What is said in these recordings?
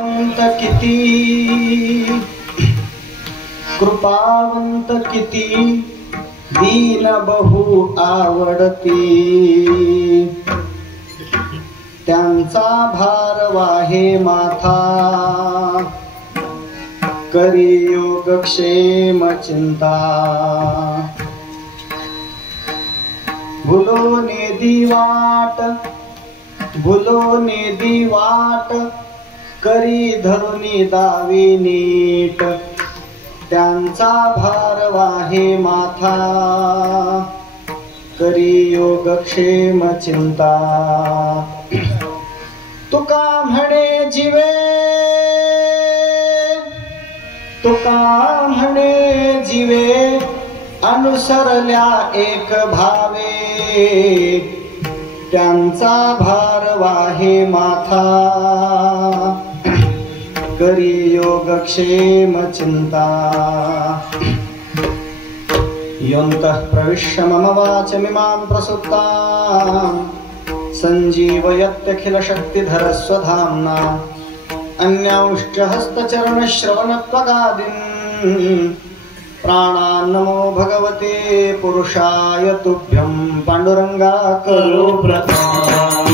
किती कृपावंत किती दीन बहु आवडती, त्यांचा भार वाहे माथा करी योगक्षेम चिंता। भुलोने दी वाट करी धरुनी दावी नीट, त्यांचा भार वाहे माथा करी योगक्षेम चिंता। तुका म्हणे जीवे अनुसरल्या एक भावे, त्यांचा भार वाहे माथा करी योगक्षेम चिंता। योऽन्तः प्रविश्य मम वाचमिमां प्रसुप्तां सञ्जीवयत्यखिलशक्तिधर स्वधाम्ना। अन्यांश्च हस्तचरणश्रवणत्वगादीन् प्राणान् नमो भगवते पुरुषाय तुभ्यं। पांडुरंगा करो प्रणाम।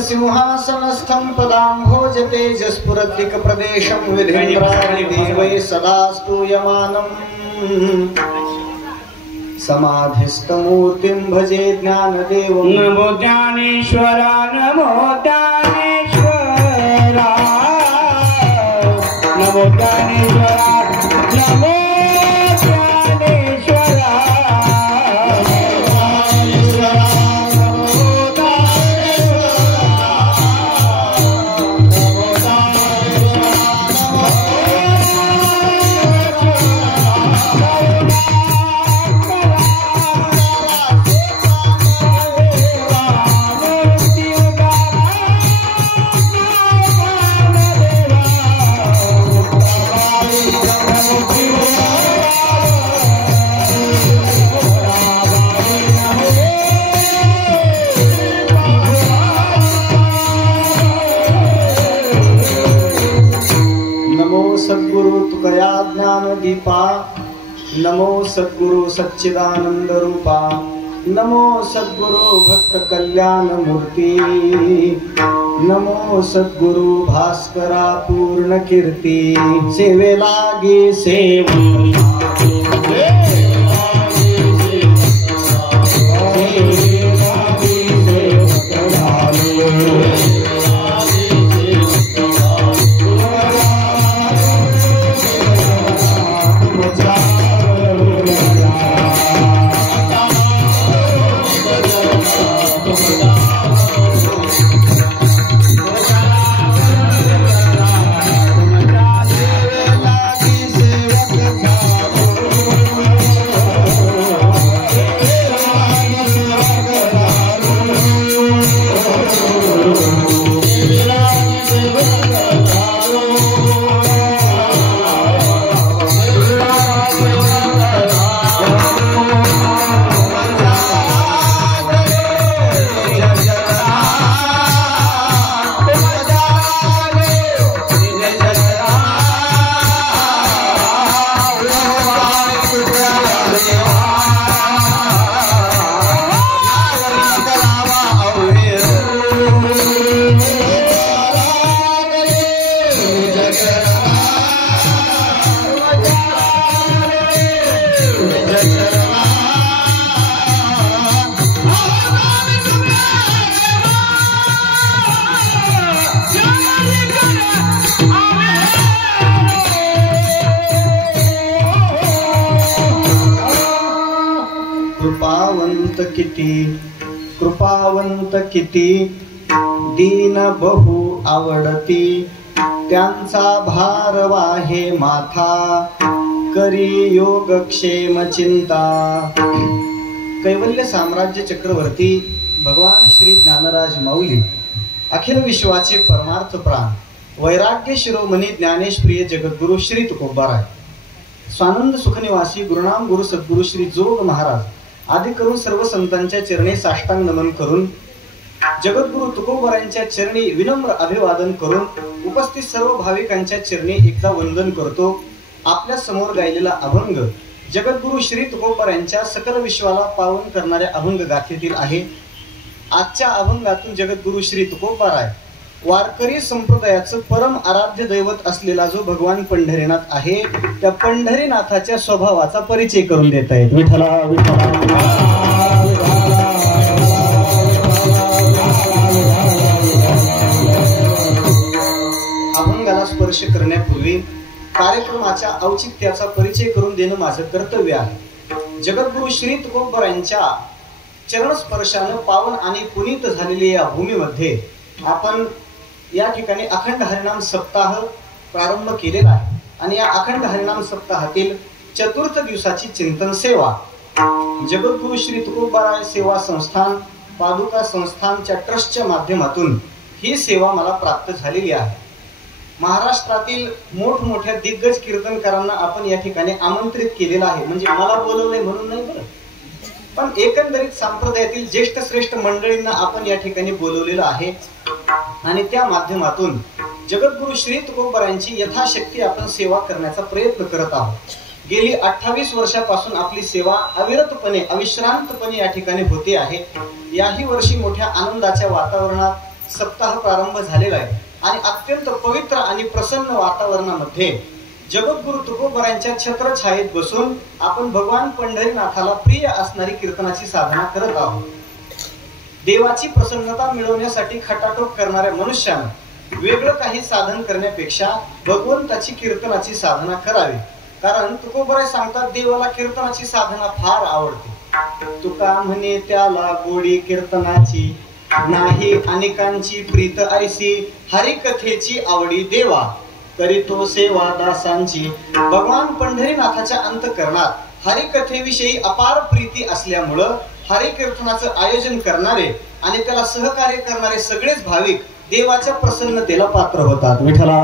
सिंहासनस्थं पदाम्भोजते जस्फुरद्दिक् प्रदेशं विधेन्द्रादिदेवैः सदा स्तूयमानम्। समाधिस्थमूर्तिं भजे ज्ञानदेवं। नमो ज्ञानेश्वरा नमो ज्ञानेश्वरा नमो ज्ञानेश्वरा नमो सद्गुरु तुकया ज्ञान दीपा। नमो सद्गुरु सच्चिदानंद रूपा। नमो सद्गुरु भक्त कल्याण मूर्ती। नमो सद्गुरु भास्करा पूर्ण कीर्ती। सेवे लागी दयावंत किती, कृपावंत किती, दीन बहु आवडती, त्यांचा भार वाहे माथा, करी योगक्षेम चिंता. कैवल्य साम्राज्य चक्रवर्ती भगवान श्री ज्ञानराज माऊली, अखिल विश्वाचे परमार्थ प्राण, वैराग्य शिरोमणी ज्ञानेश प्रिय जगद्गुरु श्री तुकोबाराय, स्वानंद सुखनिवासी गुरुनाम गुरु सद्गुरु श्री जोग महाराज आदी करून सर्व संतांच्या चरणी साष्टांग नमन करून, जगद्गुरु तुकोबारायांच्या चरणी विनम्र अभिवादन करून, उपस्थित सर्व भाविकांच्या चरणी एकदा वंदन करतो. आपल्या समोर गायलेला अभंग जगद्गुरु श्री तुकोबारायांच्या सकल विश्वाला पावन करणाऱ्या अभंग गाथेतील आहे. आजच्या अभंगातून जगद्गुरु श्री तुकोबाराय वारकरी संप्रदायाचं परम आराध्य दैवत असलेला जो भगवान पंढरीनाथ आहे, त्या पंढरीनाथाच्या स्वभावाचा परिचय करून देत आहेत. विठ्ठला अभंगाला स्पर्श करण्यापूर्वी कार्यक्रमाच्या औचित्याचा परिचय करून देणं माझं कर्तव्य आहे. जगद्गुरु श्री तुकोबारायांच्या चरणस्पर्शानं पावन आणि पुनीत झालेल्या या भूमीमध्ये आपण या ठिकाणी अखंड हरिनाम सप्ताह प्रारंभ केलेला आहे. आणि या अखंड हरिनाम सप्ताहातील चतुर्थ दिवसाची चिंतन सेवा जगद्गुरु श्री तुकोबाराय सेवा संस्थान पादुका संस्थानच्या ट्रस्टच्या माध्यमातून ही सेवा मला प्राप्त झालेली आहे. महाराष्ट्रातील मोठमोठ्या दिग्गज कीर्तनकारांना आपण या ठिकाणी आमंत्रित केलेलं आहे. म्हणजे मला बोलवलंय म्हणून नाही बरं, पण एकंदरीत संप्रदायातील ज्येष्ठ श्रेष्ठ मंडळींना आपण या ठिकाणी बोलवलेलं आहे. आणि त्या माध्यमातून जगद्गुरु श्री तुकोबारायांची यथाशक्ती आपण सेवा करण्याचा प्रयत्न करत आहोत. गेली 28 वर्षापासून आपली सेवा अविरतपणे अविश्रांतपणे या ठिकाणी होते आहे. याही वर्षी मोठ्या आनंदाच्या वातावरणात सप्ताह प्रारंभ झालेला आहे आणि अत्यंत पवित्र आणि प्रसन्न वातावरणामध्ये जगद्गुरु तुकोबारायांच्या छत्रछायेत बसून आपण भगवान पंढरीनाथाला प्रिय असणारी कीर्तनाची साधना करत आहोत. देवाची प्रसन्नता मिळवण्यासाठी खटाटोप करणाऱ्या मनुष्यानं वेगळं काही साधन करण्यापेक्षा भगवंताची कीर्तनाची साधना करावी. कारण तुकोबाराय सांगतात, देवाला कीर्तनाची साधना फार आवडते. तुका म्हणे त्याला गोडी कीर्तनाची, नाही अनेकांची प्रीत ऐसी, हरिकथेची आवडी देवा, करीतो सेवा दासांची. भगवान पंढरीनाथाच्या अंतःकरणात हरिकथेविषयी अपार प्रीती असल्यामुळं हरिकीर्तनाचं आयोजन करणारे आणि त्याला सहकार्य करणारे सगळेच भाविक देवाच्या प्रसन्नतेला पात्र होतात. विठ्ठला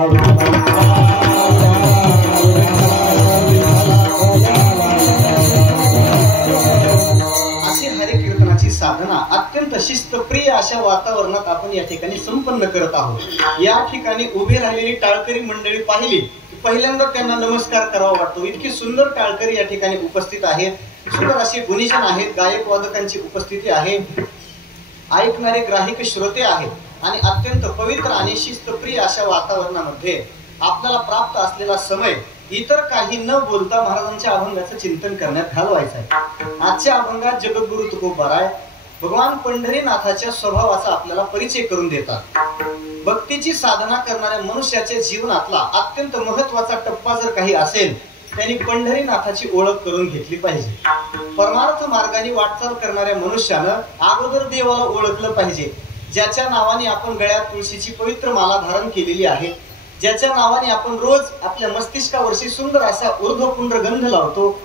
अशी हरिकीर्तनाची साधना अत्यंत शिस्तप्रिय अशा वातावरणात आपण या ठिकाणी संपन्न करत आहोत. या ठिकाणी उभी राहिलेली टाळकरी मंडळी पाहिली की पहिल्यांदा त्यांना नमस्कार करावा वाटतो. इतकी सुंदर टाळकरी या ठिकाणी उपस्थित आहेत. सुंदर असे गुणीजन आहेत, गायक वादकांची उपस्थिती आहे, ऐकणारे ग्राहक श्रोते आहेत आणि अत्यंत पवित्र आणि शिस्तप्रिय अशा वातावरणामध्ये आपल्याला प्राप्त असलेला समय इतर काही न बोलता महाराजांच्या अभंगाचं चिंतन करण्यात घालवायचं आहे. आजच्या अभंगात जगद्गुरु तुकोबाराय भगवान पंढरीनाथाच्या स्वभावाचा आपल्याला परिचय करून देतात. भक्तीची साधना करणाऱ्या मनुष्याच्या जीवनातला अत्यंत महत्वाचा टप्पा जर काही असेल, त्यांनी पंढरीनाथाची ओळख करून घेतली पाहिजे. परमार्थ मार्गाने वाटचाल करणाऱ्या मनुष्यानं अगोदर देवाला ओळखलं पाहिजे. ज्याच्या नावाने आपण गळ्यात तुळशीची पवित्र माला धारण केलेली आहे, ज्याच्या नावाने आपण रोज आपल्या मस्तिष्कावरची सुंदर असा ऊर्ध्वपुंड्र गंध लावतो,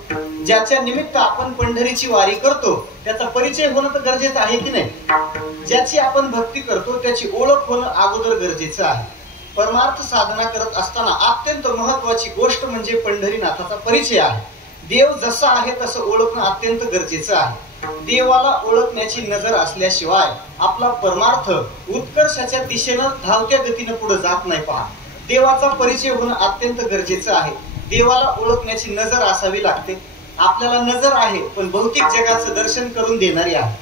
ज्याच्या निमित्त आपण पंढरीची वारी करतो, त्याचा परिचय होणं तर गरजेचं आहे की नाही. ज्याची आपण भक्ती करतो त्याची ओळख होणं अगोदर गरजेचं आहे. परमार्थ साधना करत असताना अत्यंत महत्वाची गोष्ट म्हणजे पंढरीनाथाचा परिचय आहे. देव जसा आहे तसं ओळखणं अत्यंत गरजेचं आहे. देवाला ओळखण्याची नजर असल्याशिवाय आपला परमार्थ उत्कर्षाच्या दिशेनं धावत्या गतीनं पुढे जात नाही. पहा, देवाचा परिचय होणं अत्यंत गरजेचं आहे. देवाला ओळखण्याची नजर असावी लागते. आपल्याला नजर आहे पण भौतिक जगाचं दर्शन करून देणारी आहे.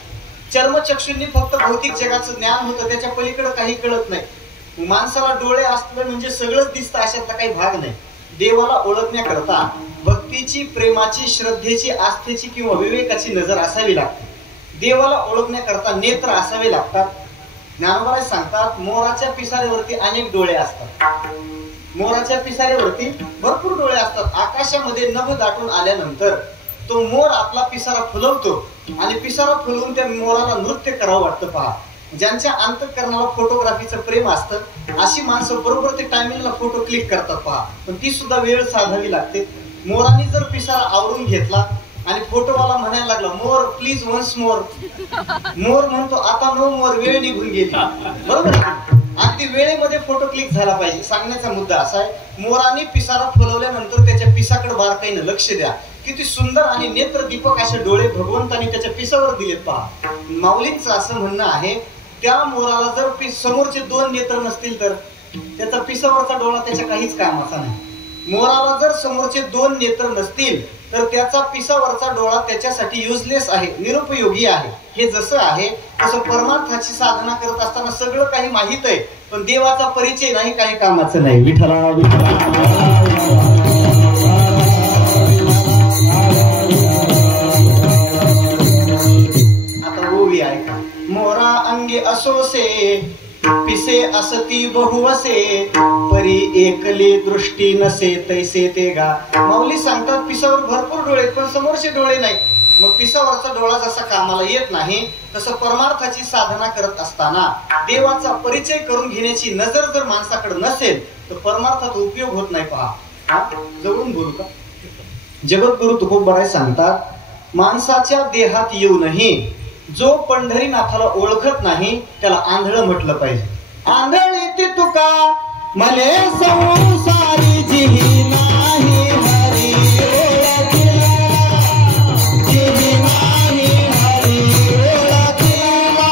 चर्मचक्षुंनी फक्त भौतिक जगाचं ज्ञान होतं, त्याच्या पलीकडे काही कळत नाही. माणसाला डोळे असले म्हणजे सगळंच दिसतं अशातला काही भाग नाही. देवाला ओळखण्याकरता भक्तीची, प्रेमाची, श्रद्धेची, आस्थेची किंवा विवेकाची नजर असावी लागते. देवाला ओळखण्याकरता नेत्र असावे लागतात. ज्ञानोबा सांगतात, मोराच्या पिसाऱ्यावरती अनेक डोळे असतात. मोराच्या पिसाऱ्यावरती भरपूर डोळे असतात. आकाशामध्ये नभ दाटून आल्यानंतर तो मोर आपला पिसारा फुलवतो आणि पिसारा फुलवून त्या मोराला नृत्य करावं वाटतं पहा. ज्यांच्या अंतःकरणाला फोटोग्राफीचं प्रेम असतं अशी माणसं बरोबर ते टायमिंगला फोटो क्लिक करतात पहा. पण ती सुद्धा वेळ साधावी लागते. मोराने जर पिसारा आवरून घेतला आणि फोटोवाला म्हणायला लागला मोर प्लीज वन्स मोर, मोर म्हणतो आता नो मोर, वेळ निघून गेली. बरोबर अगदी वेळेमध्ये फोटो क्लिक झाला पाहिजे. सांगण्याचा मुद्दा असा आहे, मोराने पिसारा फुलवल्यानंतर त्याच्या पिसाकडे बारकाईनं लक्ष द्या. किती सुंदर आणि नेत्रदीपक असे डोळे भगवंतानी त्याच्या पिसावर दिलेत पहा. माऊलींचं असं म्हणणं आहे, त्या मोराला जर समोरचे दोन नेत्र नसतील तर त्याचा पिसावरचा डोळा त्याच्या काहीच कामाचा नाही. मोराला जर समोरचे दोन नेत्र नसतील तर त्याचा पिसावरचा डोळा त्याच्यासाठी युजलेस आहे, निरुपयोगी आहे. हे जसं आहे तसं परमार्थाची साधना करत असताना सगळं काही माहित आहे पण देवाचा परिचय नाही, काही कामाचं नाही. विठ्ठला आता ओवी ऐका. मोरा अंगे असोसे पिसे असती बहुवसे, परी एकली दृष्टी नसे तैसे ते गा. माऊली सांगतात पिसावर भरपूर डोळे पण समोरचे डोळे नाही. मग पिसावरचा डोळा जसा कामाला येत नाही तसं परमार्थाची साधना करत असताना देवाचा परिचय करून घेण्याची नजर जर माणसाकडे नसेल तर परमार्थात उपयोग होत नाही पहा. जवळून बोलू का? जगद्गुरु तुकोबराय सांगतात, माणसाच्या देहात येऊनही जो पंढरीनाथाला ओळखत नाही त्याला आंधळ म्हटलं पाहिजे. आंधळी ती तुका मले संसारी जिही नाही हरी ओळखिला, जिही नाही हरी ओळखिला.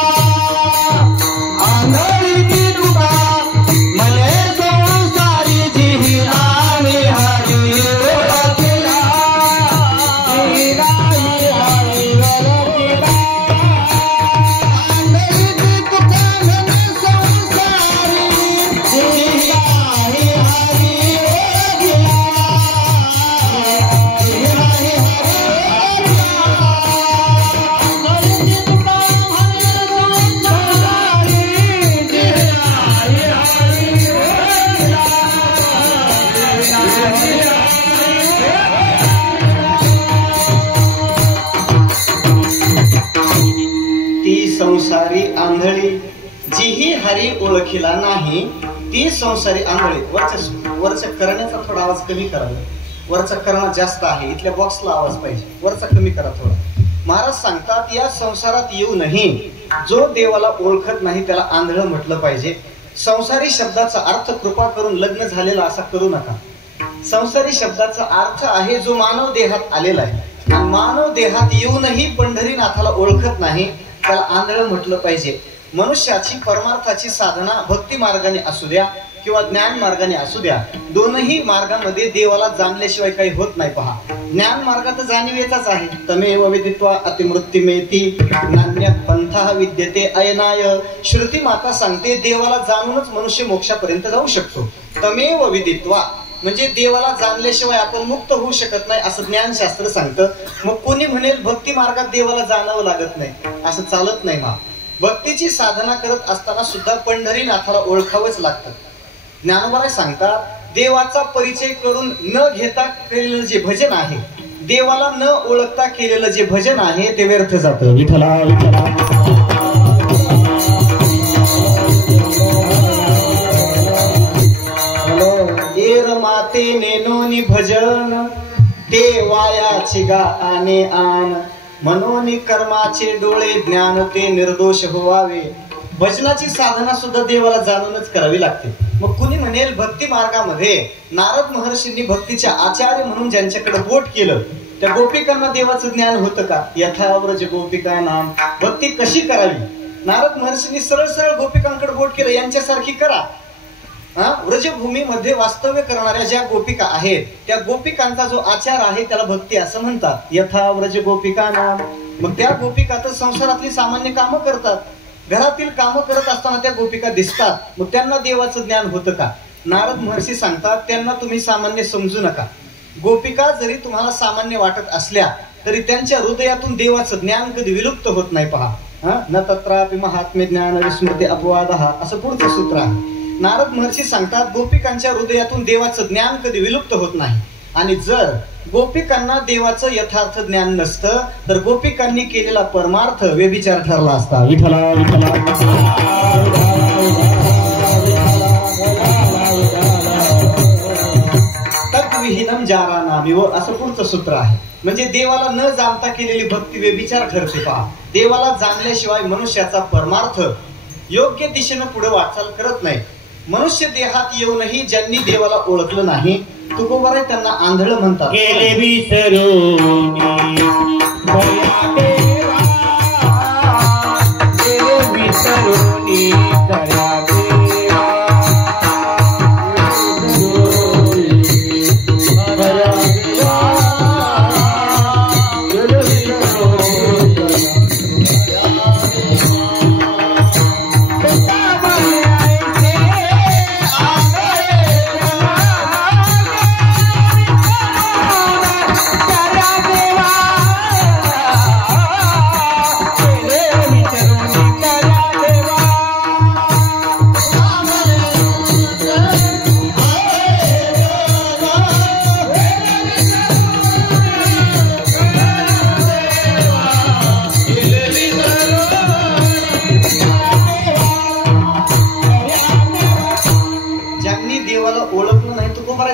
आंधळी ती तुका मले संसारी जिही नाही हरी ओळखिला, जिही नाही हरी ओळखिला. संसारी आंधळी जीही हरी ओळखीला नाही, ती संसारी आंधळी. वरच्या करण्याचा थोडा आवाज कमी करा. वरचा करणं जास्त आहे, इथल्या बॉक्सला आवाज पाहिजे, वरचा कमी करा थोडा. महाराज सांगतात, या संसारात येऊनही जो देवाला ओळखत नाही त्याला आंधळ म्हटलं पाहिजे. संसारी शब्दाचा अर्थ कृपा करून लग्न झालेला असा करू नका. संसारी शब्दाचा अर्थ आहे जो मानव देहात आलेला आहे. आणि मानव देहात येऊनही पंढरीनाथाला ओळखत नाही त्याला आंधळ म्हटलं पाहिजे. मनुष्याची परमार्थाची साधना भक्ती मार्गाने असू द्या किंवा ज्ञान मार्गाने असू द्या, दोनही मार्गामध्ये देवाला जाणल्याशिवाय काही होत नाही पहा. ज्ञान मार्ग तर जाणीवेचाच आहे. तमेव विदित्वा अतिमृत्युमेति नान्यः पंथः विद्यते अयनाय. श्रुती माता सांगते देवाला जाणूनच मनुष्य मोक्षापर्यंत जाऊ शकतो. तमेव विदित्वा म्हणजे देवाला जाणल्याशिवाय आपण मुक्त होऊ शकत नाही असं ज्ञानशास्त्र सांगतं. मग कोणी म्हणेल भक्ती मार्गात देवाला जाणावं लागत नाही, असं चालत नाही. मा भक्तीची साधना करत असताना सुद्धा पंढरीनाथाला ओळखावंच लागतं. ज्ञानोबराय सांगतात, देवाचा परिचय करून न घेता केलेलं जे भजन आहे, देवाला न ओळखता केलेलं जे भजन आहे ते व्यर्थ जातं. विठ्ठला विठ्ठला. माते नेनोनी भजन ते वायाची गाणे आन, मनोनी कर्माचे डोळे ज्ञान ते निर्दोष होवावे. भजनाची साधना सुद्धा देवाला जाणूनच करावी लागते. मग कुणी म्हणेल भक्ती मार्गामध्ये नारद महर्षींनी भक्तीचे आचार्य म्हणून ज्यांच्याकडे बोट केलं त्या गोपिकांना देवाचं ज्ञान होतं का? यथाव्रज गोपिका नाम. भक्ती कशी करावी? नारद महर्षींनी सरळ सरळ गोपिकांकडे बोट केलं, यांच्यासारखी करा. व्रजभूमीमध्ये वास्तव्य करणाऱ्या ज्या गोपिका आहेत त्या गोपिकांचा जो आचार आहे त्याला भक्ती असं म्हणतात. यथा व्रज गोपिका नाम. मग त्या गोपिका तर संसारातली सामान्य कामं करतात, घरातील कामं करत असताना त्या गोपिका दिसतात. मग त्यांना देवाचं ज्ञान होतं का? नारद महर्षी सांगतात, त्यांना तुम्ही सामान्य समजू नका. गोपिका जरी तुम्हाला सामान्य वाटत असल्या तरी त्यांच्या हृदयातून देवाचं ज्ञान कधी विलुप्त होत नाही पहा. न तत्रापि महात्म्य ज्ञान विस्मृती अपवादः असं पुढचं सूत्र आहे. नारद महर्षी सांगतात, गोपिकांच्या हृदयातून देवाचं ज्ञान कधी विलुप्त होत नाही. आणि जर गोपिकांना देवाचं यथार्थ ज्ञान नसतं, तर गोपिकांनी केलेला परमार्थ व्यभिचार ठरला असता. विठला विठला तत्विहीनम जारानामिव असं पुढचं सूत्र आहे. म्हणजे देवाला न जाणता केलेली भक्ती व्यभिचार ठरते. पहा, देवाला जाणल्याशिवाय मनुष्याचा परमार्थ योग्य दिशेनं पुढे वाटचाल करत नाही. मनुष्य देहात येऊनही ज्यांनी देवाला ओळखलं नाही, तुकोबार त्यांना आंधळ म्हणतात.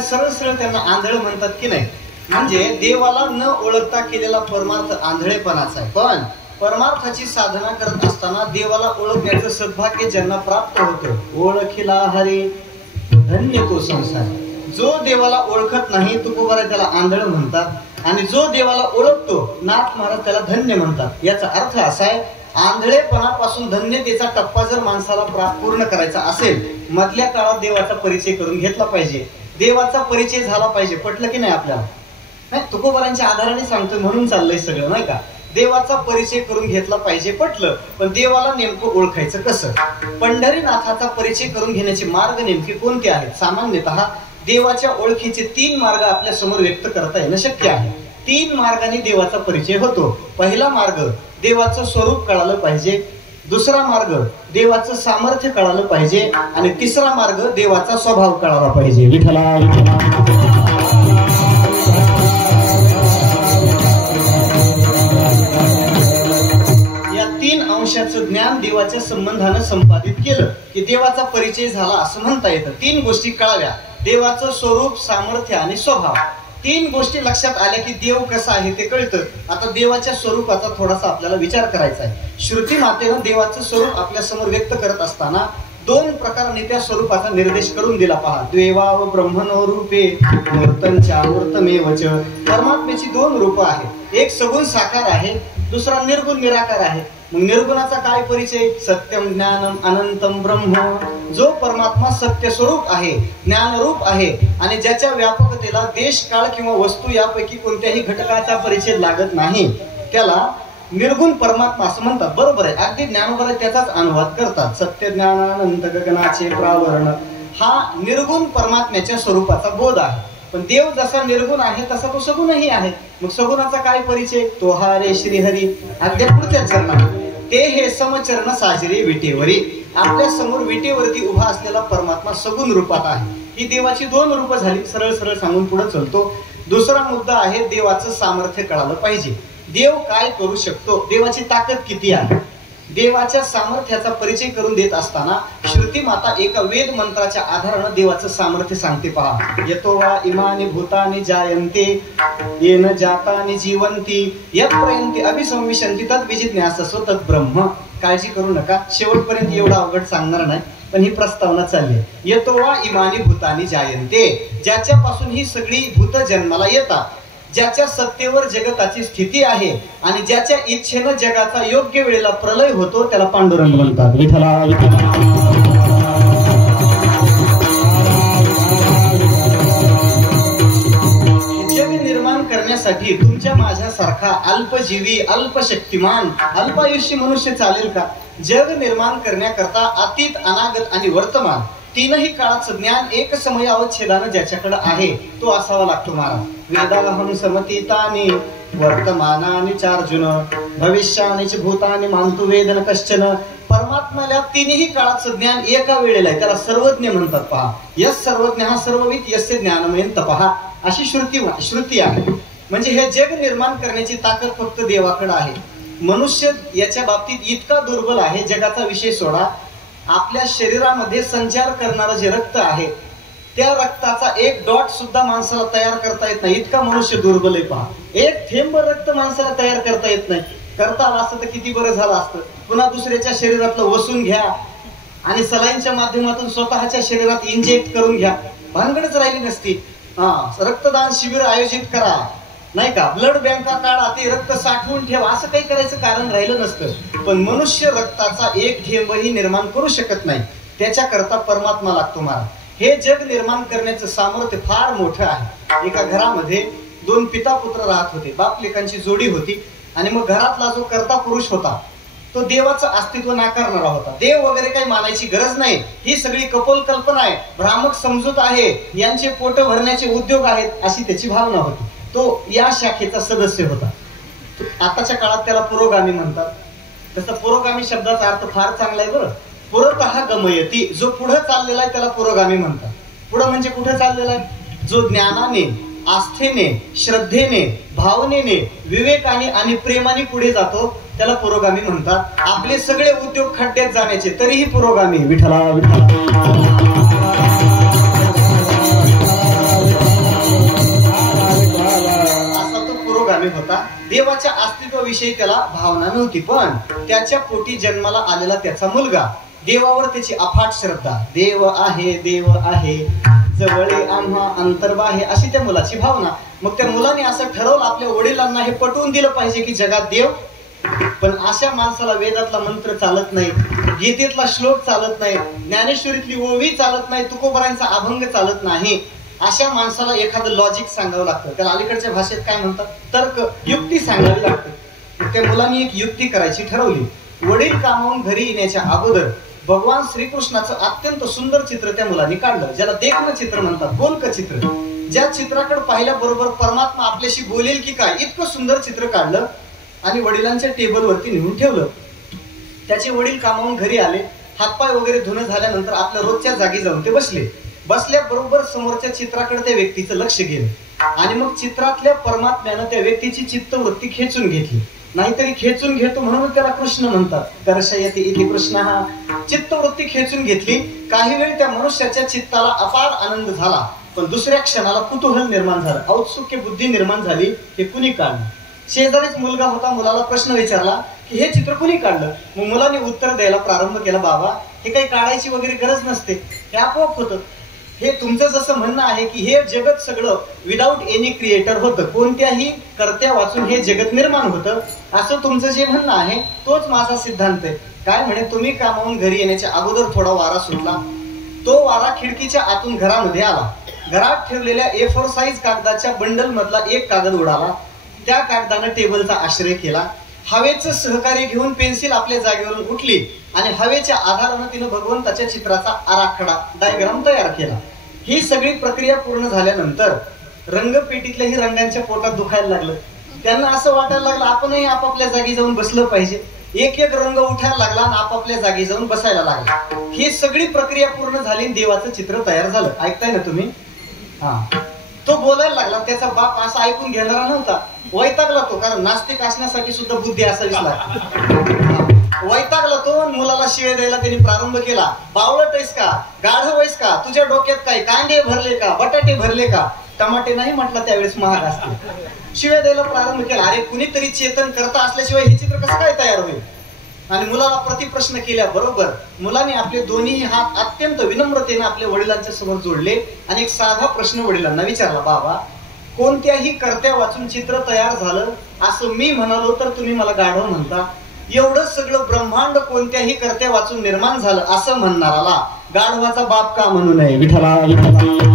सरळ सरळ त्यांना आंधळ म्हणतात की नाही. म्हणजे देवाला न ओळखता केलेला परमार्थ आंधळेपणाचा आहे. पण परमार्थाची साधना करत असताना देवाला ओळखण्याचं सद्भाग्य ज्यांना प्राप्त होतं, ओळखीला हरी धन्य तो संसार. जो देवाला ओळखत नाही तुकोबार त्याला आंधळ म्हणतात, आणि जो देवाला ओळखतो नाथ महाराज त्याला धन्य म्हणतात. याचा अर्थ असा आहे, आंधळेपणापासून धन्यतेचा टप्पा जर माणसाला पूर्ण करायचा असेल, मधल्या काळात देवाचा परिचय करून घेतला पाहिजे. देवाचा परिचय झाला पाहिजे. पटलं की नाही आपल्याला? नाही, तुकोबारांच्या आधाराने सांगतोय म्हणून चाललंय सगळं, नाही का? देवाचा परिचय करून घेतला पाहिजे, पटलं. पण देवाला नेमकं ओळखायचं कसं? पंढरीनाथाचा परिचय करून घेण्याचे मार्ग नेमके कोणते आहेत? सामान्यतः देवाच्या ओळखीचे 3 मार्ग आपल्या समोर व्यक्त करता येणं शक्य आहे. 3 मार्गाने देवाचा परिचय होतो. पहिला मार्ग, देवाचं स्वरूप कळालं पाहिजे. दुसरा मार्ग, देवाचं सामर्थ्य कळालं पाहिजे. आणि तिसरा मार्ग, देवाचा स्वभाव कळाला पाहिजे. विठला या 3 अंशाचं ज्ञान देवाच्या संबंधानं संपादित केलं की देवाचा परिचय झाला असं म्हणता येतं. 3 गोष्टी कळाव्या: देवाचं स्वरूप, सामर्थ्य आणि स्वभाव. 3 गोष्टी लक्षात आल्या की देव कसा आहे ते कळतं. आता देवाच्या स्वरूपाचा थोडासा आपल्याला विचार करायचा आहे. श्रुती मातेनं देवाचं स्वरूप आपल्या समोर व्यक्त करत असताना 2 प्रकारांनी त्या स्वरूपाचा निर्देश करून दिला. पहा, द्वेवाव ब्रह्मणो रूपे मूर्तंचा मूर्तमेवच. परमात्म्याची 2 रूप आहेत. एक सगुण साकार आहे, दुसरा निर्गुण निराकार आहे. मग निर्गुणाचा काय परिचय? सत्यम ज्ञानम अनंतम ब्रह्म. जो परमात्मा सत्य स्वरूप आहे, ज्ञानरूप आहे, आणि ज्याच्या व्यापकतेला देश, काळ किंवा वस्तू यापैकी कोणत्याही घटकाचा परिचय लागत नाही, त्याला निर्गुण परमात्मा असं म्हणतात. बरोबर आहे, अगदी ज्ञानोबर त्याचाच अनुवाद करतात. सत्य ज्ञानानंत गगनाचे प्रावरण हा निर्गुण परमात्म्याच्या स्वरूपाचा बोध आहे. पण देव जसा निर्गुण आहे तसा तो सगुणही आहे. मग सगुणाचा काय परिचय? तो हा रे श्रीहरी. अद्या पुढच्या चरणात ते हे समचरण साजरे विटेवरी. आपल्या समोर विटेवरती उभा असलेला परमात्मा सगुण रूपात आहे. ही देवाची 2 रूप झाली. सरळ सरळ सांगून पुढे चलतो. दुसरा मुद्दा आहे, देवाचं सामर्थ्य कळालं पाहिजे. देव काय करू शकतो, देवाची ताकद किती आहे. देवाच्या सामर्थ्याचा परिचय करून देत असताना श्रुती माता एका वेद मंत्राच्या आधारानं देवाचं सामर्थ्य सांगते. पहा, यतो वा इमानी भूतानि जायन्ते येन जातानि जीवन्ति यत्प्रयन्ति अभिसंविशन्ति तद् विजिज्ञासस्व तद् ब्रह्म. काळजी करू नका, शेवटपर्यंत एवढं अवघड सांगणार नाही, पण ही प्रस्तावना चालली. यतो वा इमानी भूतानि जायन्ते, ज्याच्यापासून ही सगळी भूत जन्माला येतात, ज्याच्या सत्तेवर जगताची स्थिती आहे, आणि ज्याच्या इच्छेनं जगाचा योग्य वेळेला प्रलय होतो, त्याला पांडुरंग म्हणतात. विठला जग निर्माण करण्यासाठी तुमच्या माझ्यासारखा अल्पजीवी, अल्पशक्तिमान, अल्पायुष्य मनुष्य चालेल का? जग निर्माण करण्याकरता अतीत, अनागत आणि वर्तमान 3ही काळाचं ज्ञान एक समय अवच्छेदानं ज्याच्याकडे आहे तो असावा लागतो महाराज. वेदाहम समतीतानि वर्तमानानि चार्जुन भविष्यानि च भूतानि मान्तु वेदन कश्चन. परमात्म्याला तिन्ही काळाचं ज्ञान एका वेळेला आहे, त्याला सर्वज्ञ म्हणतात. पहा, यस सर्वज्ञ हा सर्वविद यस्य ज्ञानमयं तपः अशी श्रुती आहे. म्हणजे हे जग निर्माण करण्याची ताकद फक्त देवाकडे आहे. मनुष्य याच्या बाबतीत इतका दुर्बल आहे. जगाचा विषय सोडा, आपल्या शरीरामध्ये संचार करणारं जे रक्त आहे त्या रक्ताचा एक डॉट सुद्धा माणसाला तयार करता येत नाही, इतका मनुष्य दुर्बल आहे. पहा, एक थेंब रक्त माणसाला तयार करता येत नाही. करता आलं असतं तर किती बरं झालं असतं. पुन्हा दुसऱ्याच्या शरीरातलं वसून घ्या आणि सलाईनच्या माध्यमातून स्वतःच्या शरीरात इंजेक्ट करून घ्या, भानगडच राहिली नसती. रक्तदान शिबिर आयोजित करा, नाही का, ब्लड बँका काढा, ते रक्त साठवून ठेवा, असं काही करायचं कारण राहिलं नसतं. पण मनुष्य रक्ताचा एक थेंबही निर्माण करू शकत नाही, त्याच्याकरता परमात्मा लागतो मला. हे जग निर्माण करण्याचं सामर्थ्य फार मोठं आहे. एका घरामध्ये दोन पिता पुत्र राहत होते, बाप लेकांची जोडी होती. आणि मग घरातला जो कर्ता पुरुष होता तो देवाचं अस्तित्व नाकारणारा होता. देव वगैरे काही मानायची गरज नाही, ही सगळी कपोल कल्पना आहे, भ्रामक समजूत आहे, यांचे पोट भरण्याचे उद्योग आहेत, अशी त्याची भावना होती. तो या शाखेचा सदस्य होता. आताच्या काळात त्याला पुरोगामी म्हणतात. तसं पुरोगामी शब्दाचा अर्थ फार चांगला आहे बरं. पुरतः गमयती, जो पुढे चाललेला आहे त्याला पुरोगामी म्हणतात. पुढे म्हणजे कुठे चाललेला आहे? जो ज्ञानाने, आस्थेने, श्रद्धेने, भावनेने, विवेकाने आणि प्रेमाने पुढे जातो त्याला पुरोगामी म्हणतात. आपले सगळे उद्योग खड्ड्यात जाण्याचे तरीही पुरोगामी. विठ्ठला विठ्ठला असा तो पुरोगामी होता. देवाच्या अस्तित्वाविषयी त्याला भावना नव्हती, पण त्याच्या पोटी जन्माला आलेला त्याचा मुलगा, देवावर त्याची अफाट श्रद्धा. देव आहे जवळे आम्हा अंतर्बाहे, अशी त्या मुलाची भावना. मग त्या मुलाने असं ठरवलं, आपल्या वडिलांना हे पटवून दिलं पाहिजे की जगात देव. पण अशा माणसाला वेदातला मंत्र चालत नाही, गीतेतला श्लोक चालत नाही, ज्ञानेश्वरीतली ओवी चालत नाही, तुकोबरांचा अभंग चालत नाही. अशा माणसाला एखादं लॉजिक सांगावं लागतं. त्याला अलीकडच्या भाषेत काय म्हणतात? तर्क, युक्ती सांगावी लागते. त्या मुलांनी एक युक्ती करायची ठरवली. वडील कामावून घरी येण्याच्या अगोदर भगवान श्रीकृष्णाचं अत्यंत सुंदर चित्र त्या मुलांनी काढलं, ज्याला देखणं चित्र म्हणतात, बोलकं चित्र. ज्या चित्राकडे पाहिल्याबरोबर परमात्मा आपल्याशी बोलेल की काय, इतकं सुंदर चित्र काढलं आणि वडिलांच्या टेबलवरती नेऊन ठेवलं. त्याचे वडील कामावून घरी आले, हातपाय वगैरे धुणं झाल्यानंतर आपल्या रोजच्या जागी जाऊन ते बसले. बसल्याबरोबर समोरच्या चित्राकडे त्या व्यक्तीचं लक्ष गेलं आणि मग चित्रातल्या परमात्म्यानं त्या व्यक्तीची चित्तवृत्ती खेचून घेतली. नाहीतरी खेचून घेतो म्हणून त्याला कृष्ण म्हणतात. कर्षयति इति कृष्ण हा. चित्तवृत्ती खेचून घेतली. काही वेळ त्या मनुष्याच्या चित्ताला अपार आनंद झाला, पण दुसऱ्या क्षणाला कुतूहल निर्माण झालं, औत्सुक्य बुद्धी निर्माण झाली. हे कुणी काढलं? शेजारीच मुलगा होता, मुलाला प्रश्न विचारला की हे चित्र कुणी काढलं? मग मुलाने उत्तर द्यायला प्रारंभ केला, बाबा हे काही काढायची वगैरे गरज नसते, हे आपोआप होतं. हे तुमचं जसं म्हणणं आहे की हे जगत सगळं विदाऊट एनी क्रिएटर होतं, कोणत्याही कर्त्या वाचून हे जगत निर्माण होतं, असं तुमचं जे म्हणणं आहे तोच माझा सिद्धांत आहे. काय म्हणे, तुम्ही कामावून घरी येण्याच्या अगोदर थोडा वारा सुटला, तो वारा खिडकीच्या आतून घरामध्ये आला. घरात ठेवलेल्या A4 साईज कागदाच्या बंडल मधला एक कागद उडाला. त्या कागदानं टेबलचा आश्रय केला. हवेचं सहकार्य घेऊन पेन्सिल आपल्या जागेवरून उठली आणि हवेच्या आधारानं तिनं भगवंताच्या चित्राचा आराखडा, डायग्राम तयार केला. ही सगळी प्रक्रिया पूर्ण झाल्यानंतर रंगपेटीतल्याही रंगांच्या पोटात दुखायला लागलं. त्यांना असं वाटायला लागलं आपणही आपापल्या जागी जाऊन बसलं पाहिजे. एक एक रंग उठायला लागला आणि आपापल्या जागी जाऊन बसायला लागला. ही सगळी प्रक्रिया पूर्ण झाली, देवाचं चित्र तयार झालं. ऐकताय ना तुम्ही? हा. तो बोलायला लागला. त्याचा बाप असं ऐकून घेणारा नव्हता, वैतागला तो, कारण नास्तिक असण्यासाठी सुद्धा बुद्धी असावीच लागते. वैतागला तो, मुलाला शिव्या द्यायला त्यांनी प्रारंभ केला. बावळट आहेस का, गाढव आहेस का, तुझ्या डोक्यात काय कांदे भरले का, बटाटे भरले का? टमाटे नाही म्हटलं त्यावेळेस महाग असते. शिव्या द्यायला प्रारंभ केला. अरे कुणीतरी चेतन करता असल्याशिवाय हे चित्र कसं काय तयार होईल? आणि मुलाला प्रतिप्रश्न केल्याबरोबर मुलाने आपले दोन्ही हात अत्यंत विनम्रतेने आपल्या वडिलांच्या समोर जोडले आणि एक साधा प्रश्न वडिलांना विचारला, बाबा कोणत्याही कर्त्या वाचून चित्र तयार झालं असं मी म्हणालो तर तुम्ही मला गाढव म्हणता, एवढं सगळं ब्रह्मांड कोणत्याही कर्त्या वाचून निर्माण झालं असं म्हणणाराला गाढवाचा बाप का म्हणू नये? विठ्ठला विठ्ठला.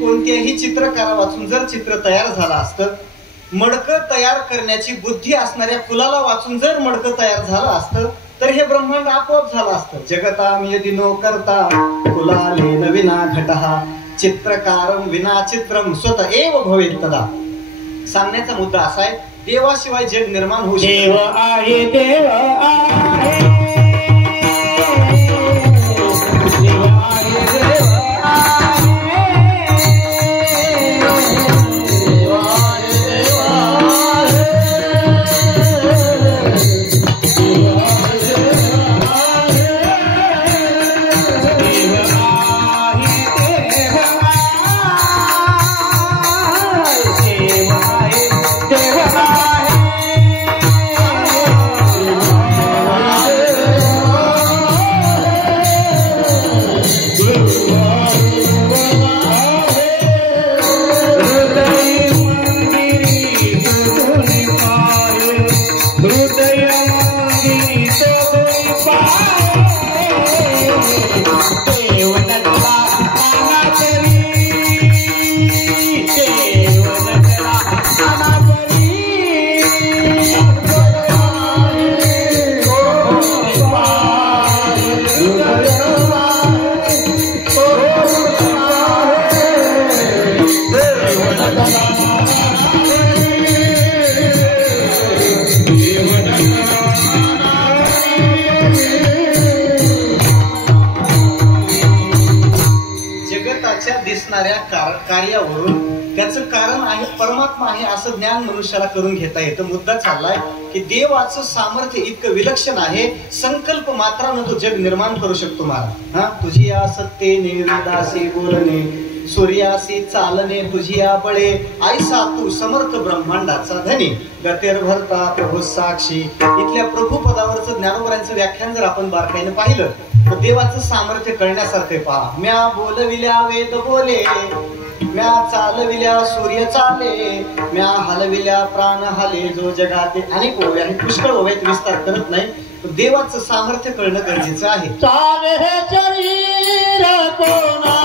कोणत्याही चित्रकारा वाचून जर चित्र तयार झालं असतं, मडकं तयार करण्याची बुद्धी असणाऱ्या कुलाला वाचून जर मडकं तयार झालं असतं, तर हे ब्रह्मांड आपोआप झालं असतं. जगताम यदि नो करता कुलाले नविना घटहा चित्रकारम विना चित्रम स्वत एव भवेत तदा. सांगण्याचा मुद्दा असा आहे, देवाशिवाय जग निर्माण होऊ शकत देव आहे, देव आहे, देव आहे, देव कार्यावरून त्याचं कारण आहे परमात्मा आहे असं ज्ञान मनुष्याला करून घेता येतं. मुद्दा चाललाय की देवाचं सामर्थ्य इतकं विलक्षण आहे, संकल्प मात्रानं तो जग निर्माण करू शकतो. मला तुझी या सत्तेने वेदासी बोलणे, सूर्यासी चालणे, तुझी या बळे ऐसा तू समर्थ ब्रह्मांडाचा धनी, गतेर भरता प्रभू साक्षी. इथल्या प्रभू पदावरचं ज्ञानोबरांचं व्याख्यान जर आपण बारकाईने पाहिलं तर देवाचं सामर्थ्य कळण्यासारखे पहा. म्या बोलविल्या वेद बोले, म्या चालविल्या सूर्य चाले, म्या हलविल्या प्राण हले, जो जगाते. अनेक ओव्या आहेत, पुष्कळ ओव्यात विस्तार करत नाही. देवाचं सामर्थ्य कळणं गरजेचं आहे. चाले हे शरीर कोणा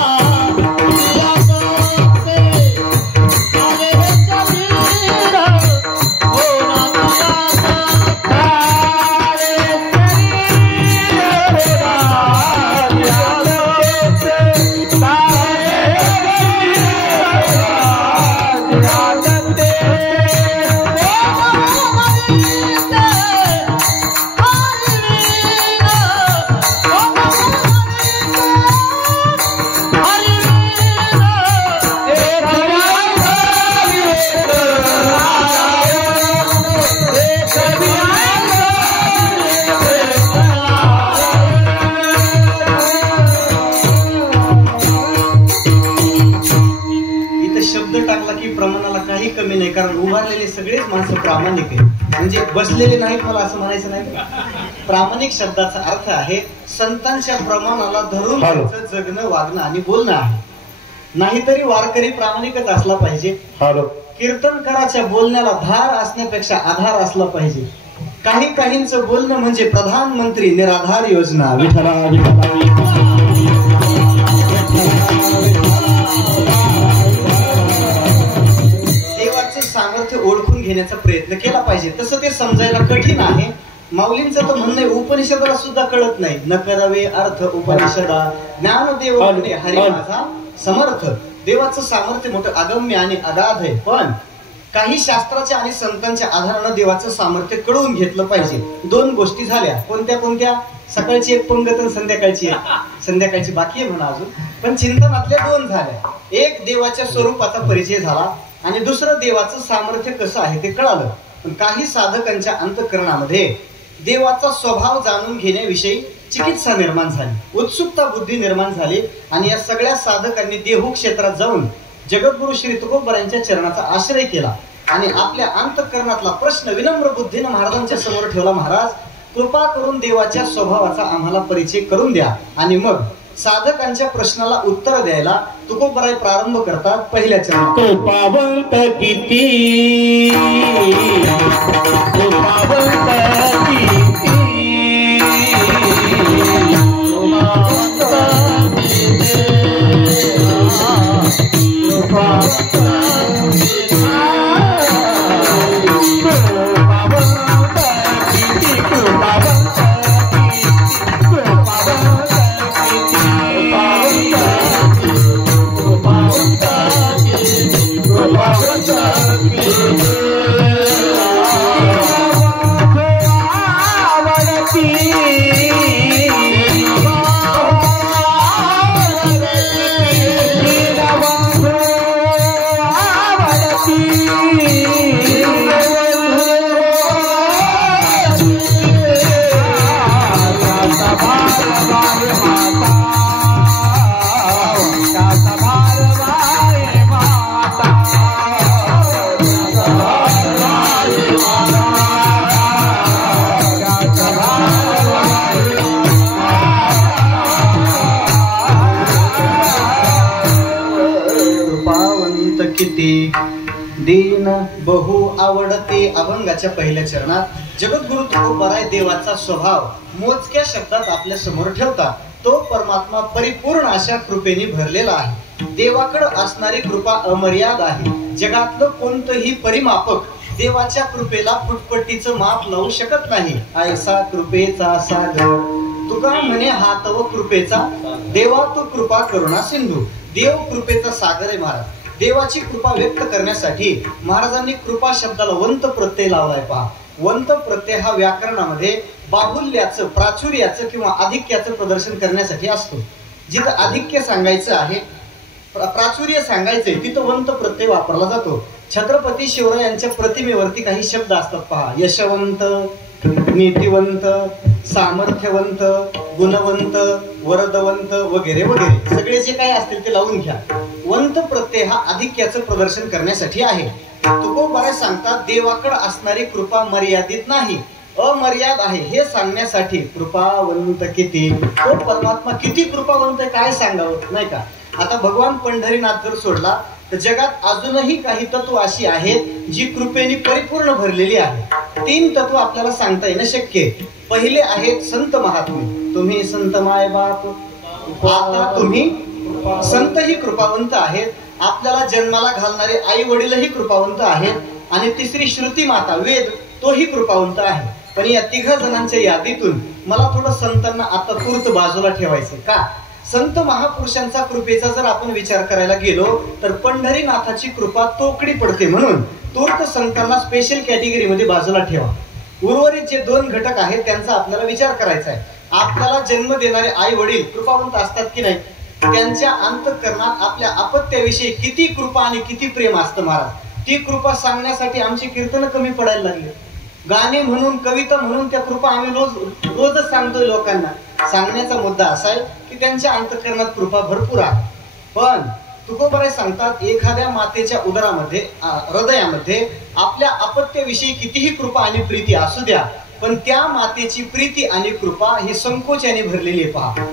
कमी नाही, कारण उभारलेले सगळेच माणसं प्रामाणिक आहे. म्हणजे बसलेले नाहीत मला असं म्हणायचं नाही. प्रामाणिक शब्दाचा अर्थ आहे संतांच्या प्रमाणाला धरून त्यांचं जगणं, वागणं आणि बोलणं आहे. नाहीतरी वारकरी प्रामाणिकच असला पाहिजे. कीर्तनकाराच्या बोलण्याला धार असण्यापेक्षा आधार असला पाहिजे. काहींचं बोलणं म्हणजे प्रधानमंत्री निराधार योजना. विठ्ठला विठ्ठला सामर्थ्य ओळखून घेण्याचा प्रयत्न केला पाहिजे. तसं ते समजायला कठीण आहे. माऊलींचं तर म्हणणं उपनिषदाला सुद्धा कळत नाही. न करावे अर्थ उपनिषदा, ज्ञानदेव हरी माझा समर्थ. देवाचं सामर्थ्य मोठं अगम्य आणि अगाध आहे. पण काही शास्त्राच्या आणि संतांच्या आधारानं देवाचं सामर्थ्य कळवून घेतलं पाहिजे. दोन गोष्टी झाल्या. कोणत्या? सकाळची एक पंगत आणि संध्याकाळची एक. संध्याकाळची बाकी आहे म्हणा अजून, पण चिंतनातल्या दोन झाल्या. एक देवाच्या स्वरूपाचा परिचय झाला आणि दुसरं देवाचं सामर्थ्य कसं आहे ते कळालं. पण काही साधकांच्या अंतःकरणामध्ये देवाचा स्वभाव जाणून घेण्याविषयी चिकित्सा निर्माण झाली, उत्सुकता बुद्धी निर्माण झाली. आणि या सगळ्या साधकांनी देहू क्षेत्रात जाऊन जगद्गुरु श्री तुकोबरायांच्या चरणाचा आश्रय केला आणि आपल्या अंतःकरणातला प्रश्न विनम्र बुद्धीनं महाराजांच्या समोर ठेवला. महाराज, कृपा करून देवाच्या स्वभावाचा आम्हाला परिचय करून द्या. आणि मग साधकांच्या प्रश्नाला उत्तर द्यायला तुकोबराय प्रारंभ करतात पहिल्या चरणात. कृपावंत किती, कृपावंत किती, कृपावंत किती दीन बहु आवडते अभंगाच्या पहिल्या चरणात जगद्गुरु तुकोबाराय देवाचा स्वभाव मोजक्या शब्दात आपल्या समोर ठेवतात. तो परमात्मा परिपूर्ण अशा कृपेने भरलेला आहे. देवाकडे असणारी कृपा अमर्याद आहे. जगातलं कोणतंही परिमापक देवाच्या कृपेला फुटपट्टीचं माप लावू शकत नाही. ऐसा कृपेचा सागर तुका म्हणे हात व कृपेचा देवा तू कृपा करुणा सिंधू. देव कृपेचा सागर आहे महाराज. देवाची कृपा व्यक्त करण्यासाठी महाराजांनी कृपा शब्दाला वंत प्रत्यय लावलाय. पहा, वंत प्रत्यय हा व्याकरणामध्ये बाहुल्याचं प्राचुर्याचं किंवा आधिक्याचं प्रदर्शन करण्यासाठी असतो. जिथं आधिक्य सांगायचं आहे प्राचुर्य सांगायचंय तिथं वंत प्रत्यय वापरला जातो. छत्रपती शिवरायांच्या प्रतिमेवरती काही शब्द असतात. पहा, यशवंत, नीतिवंत, सामर्थ्यवंत, गुणवंत, वरदवंत वगैरे वगैरे सगळे जे काही असतील ते लावून घ्या. वंत प्रत्यय हा आधिक्याचं प्रदर्शन करण्यासाठी आहे. तुकोबाराय सांगतात देवाकडे असणारी कृपा मर्यादित नाही, अमर्याद आहे हे सांगण्यासाठी कृपावंत किती, तो परमात्मा किती कृपावंत आहे काय सांगावं नाही का. आता भगवान पंढरीनाथ जर सोडला तर जगात अजूनही काही तत्व अशी आहेत जी कृपेने परिपूर्ण भरलेली आहे. 3 तत्व आपल्याला सांगता येणं शक्य आहे. पहिले आहेत संत महात्मे. तुम्ही संत माय बाप, आता तुम्ही संतही कृपावंत आहेत. आपल्याला जन्माला घालणारे आई वडीलही कृपावंत आहेत. आणि तिसरी श्रुती माता वेद तोही कृपावंत आहे. पण या 3 जणांच्या यादीतून मला थोडं संतांना आता तूर्त बाजूला ठेवायचं का. संत महापुरुषांचा कृपेचा जर आपण विचार करायला गेलो तर पंढरीनाथाची कृपा तोकडी पडते. म्हणून तूर्त संतांना स्पेशल कॅटेगरीमध्ये बाजूला ठेवा. उर्वरित जे 2 घटक आहेत त्यांचा आपल्याला विचार करायचा आहे. आपल्याला जन्म देणारे आई वडील कृपावंत असतात की नाही, त्यांच्या अंतःकरणात आपल्या अपत्याविषयी किती कृपा आणि किती प्रेम असतं महाराज. ती कृपा सांगण्यासाठी आमची कीर्तन कमी पडायला लागली. गाणे म्हणून कविता म्हणून त्या कृपा आम्ही रोजच सांगतोय लोकांना. सांगण्याचा मुद्दा असा आहे की त्यांच्या अंतःकरणात कृपा भरपूर आहे. पण तुकोबाराय सांगतात एखाद्या मातेच्या उदरामध्ये हृदयामध्ये आपल्या अपत्याविषयी कितीही कृपा आणि प्रीती असू द्या, पण त्या मातेची प्रीती आणि कृपा ही संकोचाने भरलेली आहे. पहा,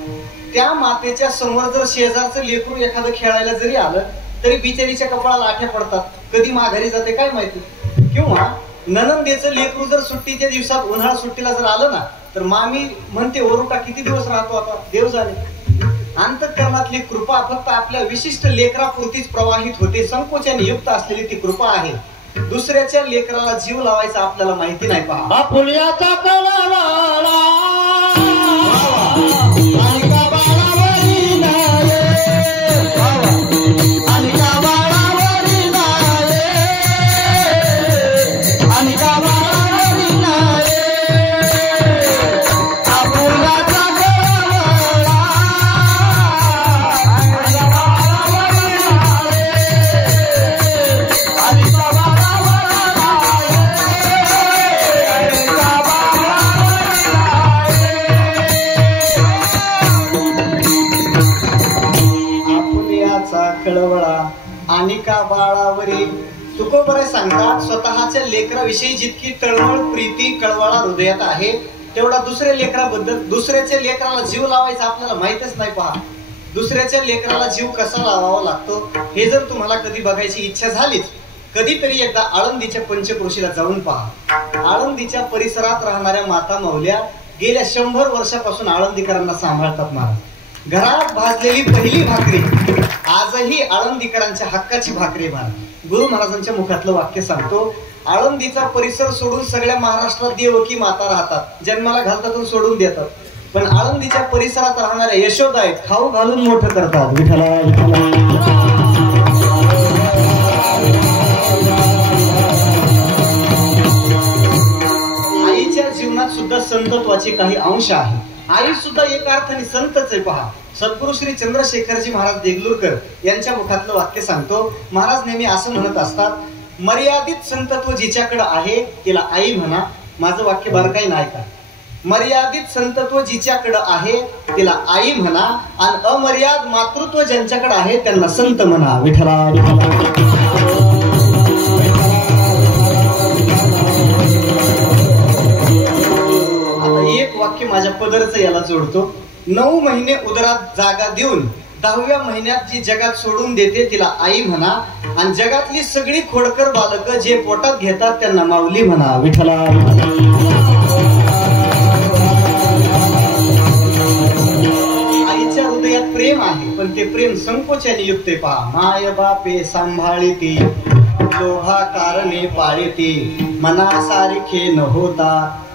त्या मातेच्या समोर जर शेजारचं लेकरू एखादं खेळायला जरी आलं तरी बिचारीच्या कपाळाला आठ्या पडतात. कधी माघारी जाते काय माहिती. किंवा ननंदेचं लेकरू जर सुट्टीच्या दिवसात उन्हाळा सुट्टीला जर आलं ना तर मामी म्हणते ओरुटा किती दिवस राहतो आता देव जाणे. अंतःकरणातली कृपा फक्त आपल्या विशिष्ट लेकरापुरतीच प्रवाहित होते. संकोचाने युक्त असलेली ती कृपा आहे. दुसऱ्याच्या लेकराला जीव लावायचा आपल्याला माहिती नाही. पहा, कळवळा आणि का बाळावरी. तुकोबाराय सांगतात स्वतःच्या लेकराविषयी जितकी तळमळ प्रीती कळवळा हृदयात आहे तेवढा दुसऱ्या लेकराबद्दल दुसऱ्याच्या लेकराला जीव लावायचा आपल्याला माहितच नाही. पहा, दुसऱ्याच्या लेकराला जीव कसा लावावा लागतो हे जर तुम्हाला कधी बघायची इच्छा झालीच कधीतरी एकदा आळंदीच्या पंचक्रोशीला जाऊन पहा. आळंदीच्या परिसरात राहणाऱ्या माता माऊल्या गेल्या 100 वर्षापासून आळंदीकरांना सांभाळतात महाराज. घरात भाजलेली पहिली भाकरी आजही आळंदीकरांच्या हक्काची भाकरी महाराज. गुरु महाराजांच्या मुखातलं वाक्य सांगतो, आळंदीचा परिसर सोडून सगळ्या महाराष्ट्रात देवकी माता राहतात. जन्माला घालतात सोडून देतात. पण आळंदीच्या परिसरात राहणाऱ्या यशोदा आहेत, खाऊ घालून मोठं करतात. विठ्ठला आईच्या जीवनात सुद्धा संतत्वाचे काही अंश आहे. आई सुद्धा एका अर्थाने संतच आहे. पहा, सद्गुरु श्री चंद्रशेखरजी महाराज देगलूरकर यांच्या मुखातलं वाक्य सांगतो. महाराज नेहमी असं म्हणत असतात, मर्यादित संतत्व जिच्याकडे आहे तिला आई म्हणा. माझं वाक्य बारकाई नाही का. मर्यादित संतत्व जिच्याकडे आहे तिला आई म्हणा आणि अमर्याद मातृत्व ज्यांच्याकडे आहे त्यांना संत म्हणा. विठ्ठला आता एक वाक्य माझ्या पदरचं याला जोडतो. 9 महिने उदरात जागा देऊन 10व्या महिन्यात जी जगात सोडून देते तिला आई म्हणा, आणि जगातली सगळी खोडकर बालक जे पोटात घेतात त्यांना माऊली म्हणा. विठ्ठला. आईच्या हृदयात प्रेम आहे, पण ते प्रेम संकोचाने युक्त आहे. पहा, माय बापे सांभाळीती, लोभा कारणे पाळीती, मनासारखे न होता,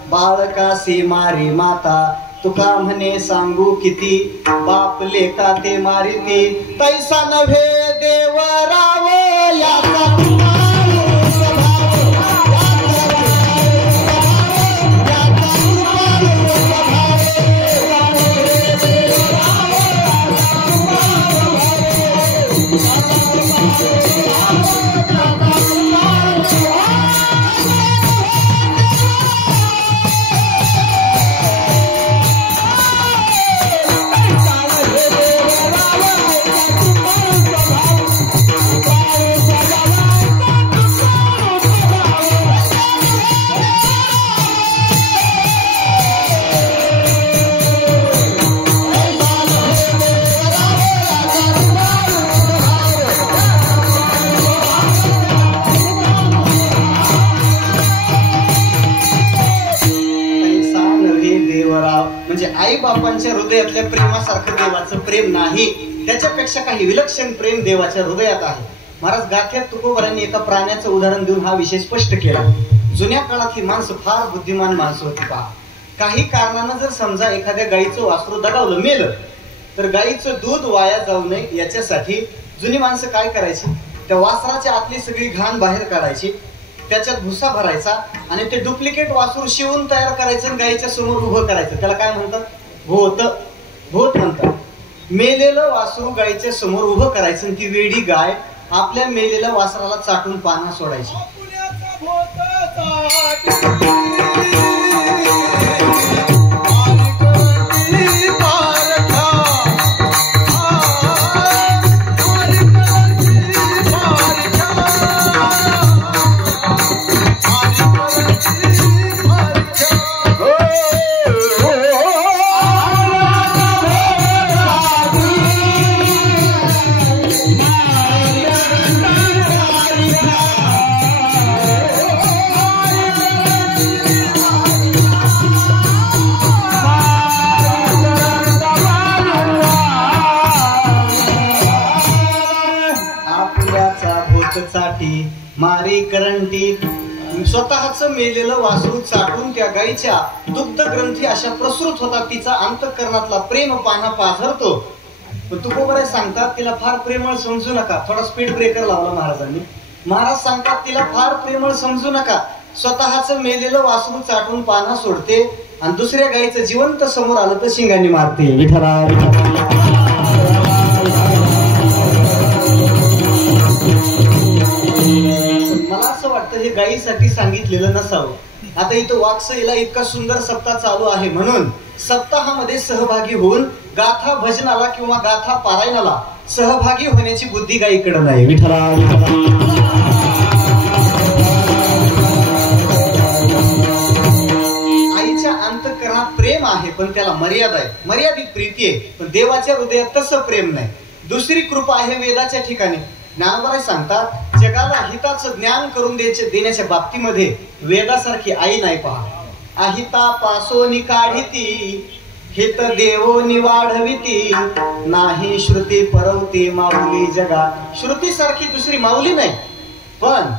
बाळकासी मारी माता, तुका म्हणे सांगू किती, बाप लेका ते मारिती, तैसा नव्हे देवराव याचा आई बापांच्या हृदयातल्या प्रेमासारखं देवाचं प्रेम नाही. त्याच्यापेक्षा काही विलक्षण प्रेम देवाच्या हृदयात आहे. महाराज गाथ्यात तुकोबरांनी एका प्राण्याचं उदाहरण देऊन हा विषय स्पष्ट केला. जुन्या काळातली माणसं फार बुद्धिमान माणसं होती. पहा, काही कारणानं जर समजा एखाद्या गाईचं वासरू दगावलं, मेलं, तर गाईचं दूध वाया जाऊ नये याच्यासाठी जुनी माणसं काय करायची, त्या वासराच्या आतली सगळी घाण बाहेर काढायची, त्याच्यात भुसा भरायचा आणि ते डुप्लिकेट वासरू शिवून तयार करायचं आणि गाईच्या समोर उभं करायचं. त्याला काय म्हणतात? भोत. भोत म्हणतात. मेलेलं वासरू गाईच्या समोर उभं करायचं आणि ती वेडी गाय आपल्या मेलेल्या वासराला चाटून पाना सोडायची. मारी करंटी. स्वतःच मेलेलं वासरू चाटून त्या गाईच्या दुग्ध ग्रंथी अशा प्रसृत होतात, तिचा अंतःकरणातला प्रेम पाना पाझरतो. पण तुकोबराय सांगतात तिला फार प्रेमळ समजू नका. थोडा स्पीड ब्रेकर लावला महाराजांनी. महाराज सांगतात तिला फार प्रेमळ समजू नका. स्वतःच मेलेलं वासरू चाटून पाना सोडते आणि दुसऱ्या गाईचं जिवंत समोर आलं तर शिंगांनी मारते. विठ्ठला. मला असं वाटतं हे गायीसाठी सांगितलेलं नसावं. आता इथं वाकसईला इतका सुंदर सप्ताह चालू आहे म्हणून सप्ताहामध्ये सहभागी होऊन गाथा भजनाला किंवा गाथा पारायणाला सहभागी होण्याची बुद्धी गायीकडे नाही. विठ्ठला. आईच्या अंतःकरणात प्रेम आहे पण त्याला मर्यादा आहे, मर्यादित प्रीती आहे. पण देवाच्या हृदयात तसं प्रेम नाही. दुसरी कृपा आहे वेदाच्या ठिकाणी. ज्ञानोबा सांगतात जगाला हिताचं ज्ञान करून देण्याच्या बाबतीमध्ये वेदासारखी आई नाही. पहा, अहिता पासोनी काढिती, हित देवोनी वाढविती, नाही श्रुती परवती माऊली जगा. श्रुती सारखी दुसरी माऊली नाही. पण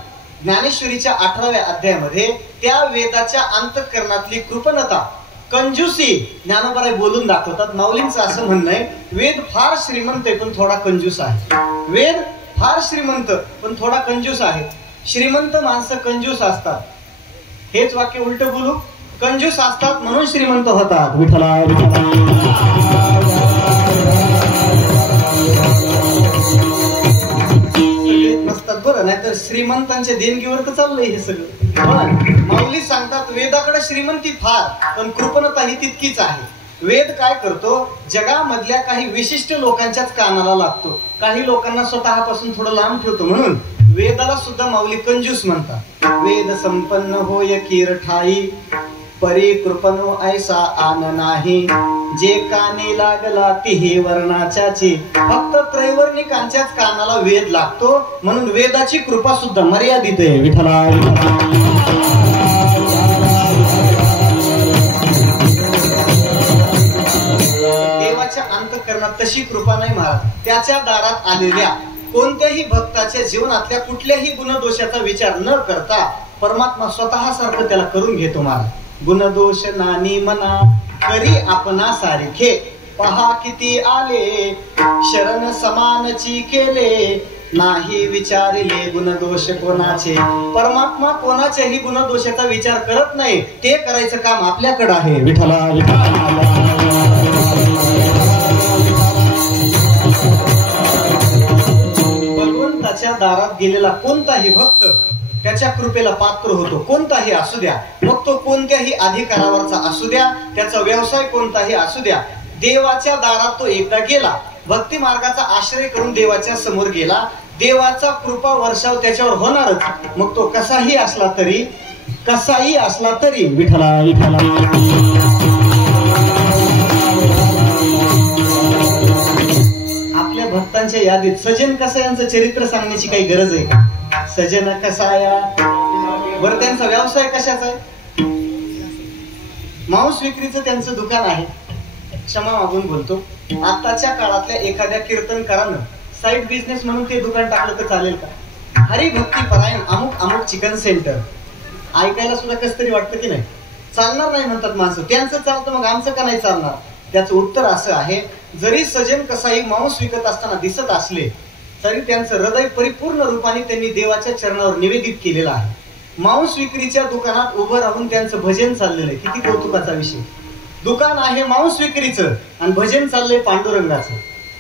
ज्ञानेश्वरीच्या 18व्या अध्यायामध्ये त्या वेदाच्या अंतःकरणातली कृपणता, कंजूसी ज्ञानोबा बोलून दाखवतात. माऊलींचं असं म्हणणं आहे वेद फार श्रीमंत आहे पण थोडा कंजूस आहे. वेद फार श्रीमंत पण थोडा कंजूस आहे. श्रीमंत माणसं कंजूस असतात. हेच वाक्य उलट बोलू, कंजूस असतात म्हणून श्रीमंत होतात. विठ्ठला. नसतात बरं, नाहीतर श्रीमंतांच्या देणगीवर तर चाललंय हे सगळं. पण माऊली सांगतात वेदाकडे श्रीमंती फार पण कृपणता ही तितकीच आहे. वेद काय करतो, जगामधल्या काही विशिष्ट लोकांच्याच कानाला लागतो, काही लोकांना स्वतःपासून थोडं लांब ठेवतो. म्हणून वेदाला सुद्धा माऊली कंजूस म्हणतात. वेद संपन्न होय कीर ठाई, परी कृपनो ऐसा आन नाही, जे कानी लागला तिहे वर्णाच्याची. फक्त त्रैवर्णिकांच्याच कानाला वेद लागतो, म्हणून वेदाची कृपा सुद्धा मर्यादित आहे. विठ्ठला देवाच्या अंतःकरणात तशी कृपा नाही महाराज. त्याच्या दारात आलेल्या कोणत्याही भक्ताच्या जीवनातल्या कुठल्याही गुणदोषाचा विचार न करता परमात्मा स्वतः सारखं त्याला करून घेतो महाराज. गुणदोष नानी मना करी आपणा सारखे, पहा किती आले शरण समानची केले. नाही विचारिले गुणदोष कोणाचे. परमात्मा कोणाच्याही गुणदोषाचा विचार करत नाही, ते करायचं काम आपल्याकडे आहे. विठ्ठला भगवंताच्या दारात गेलेला कोणताही भक्त त्याच्या कृपेला पात्र होतो. कोणताही असू द्या, मग तो कोणत्याही अधिकारावरचा असू द्या, त्याचा व्यवसाय कोणताही असू द्या. देवाच्या दारात तो एकदा गेला, भक्ती मार्गाचा आश्रय करून देवाच्या समोर गेला, देवाचा कृपा वर्षाव त्याच्यावर होणारच. मग तो कसाही असला तरी विठ्ठला आपल्या भक्तांच्या यादीत सजन कसा यांचं चरित्र सांगण्याची काही गरज आहे का? सजन कसाया, बरं त्यांचा व्यवसाय कशाचा आहे? मांस विक्रीचं त्यांचं दुकान आहे. क्षमा मागून बोलतो, आताच्या काळातल्या एखाद्या कीर्तनकारानं साईड बिझनेस म्हणून ते दुकान टाकलं तर चालेल का? हरिभक्ती परायण अमुक चिकन सेंटर ऐकायला सुद्धा कस तरी वाटतं की नाही? चालणार नाही म्हणतात माणसं. त्यांचं चालतं, मग आमचं का नाही चालणार? त्याचं उत्तर असं आहे, जरी सजन कसाई मांस विकत असताना दिसत असले तरी त्यांचं हृदय परिपूर्ण रूपाने त्यांनी देवाच्या चरणावर निवेदित केलेलं आहे. मांस विक्रीच्या दुकानात उभं राहून त्यांचं भजन चाललेलं आहे. किती कौतुकाचा विषय. दुकान आहे मांस विक्रीचं आणि भजन चाललंय पांडुरंगाचं.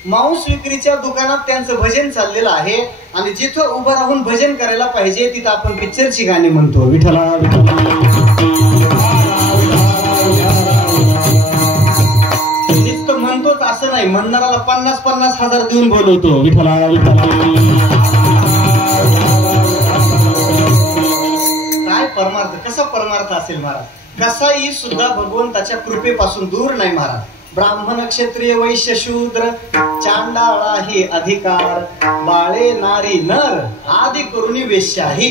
मांस विक्रीच्या दुकानात त्यांचं भजन चाललेलं आहे आणि जिथं उभं राहून भजन करायला पाहिजे तिथं आपण पिक्चरची गाणी म्हणतो. विठ्ठला नुसतं म्हणतोच असं नाही, म्हणणाराला 50,000 देऊन बोलवतो. विठ्ठला काय परमार्थ, कसा परमार्थ असेल महाराज? कसाही सुद्धा भगवंताच्या कृपेपासून दूर नाही महाराज. ब्राह्मण क्षत्रिय वैश्य शूद्र चांडाळा ही अधिकार, बाळे नारी नर आदी करुणी वेश्याही.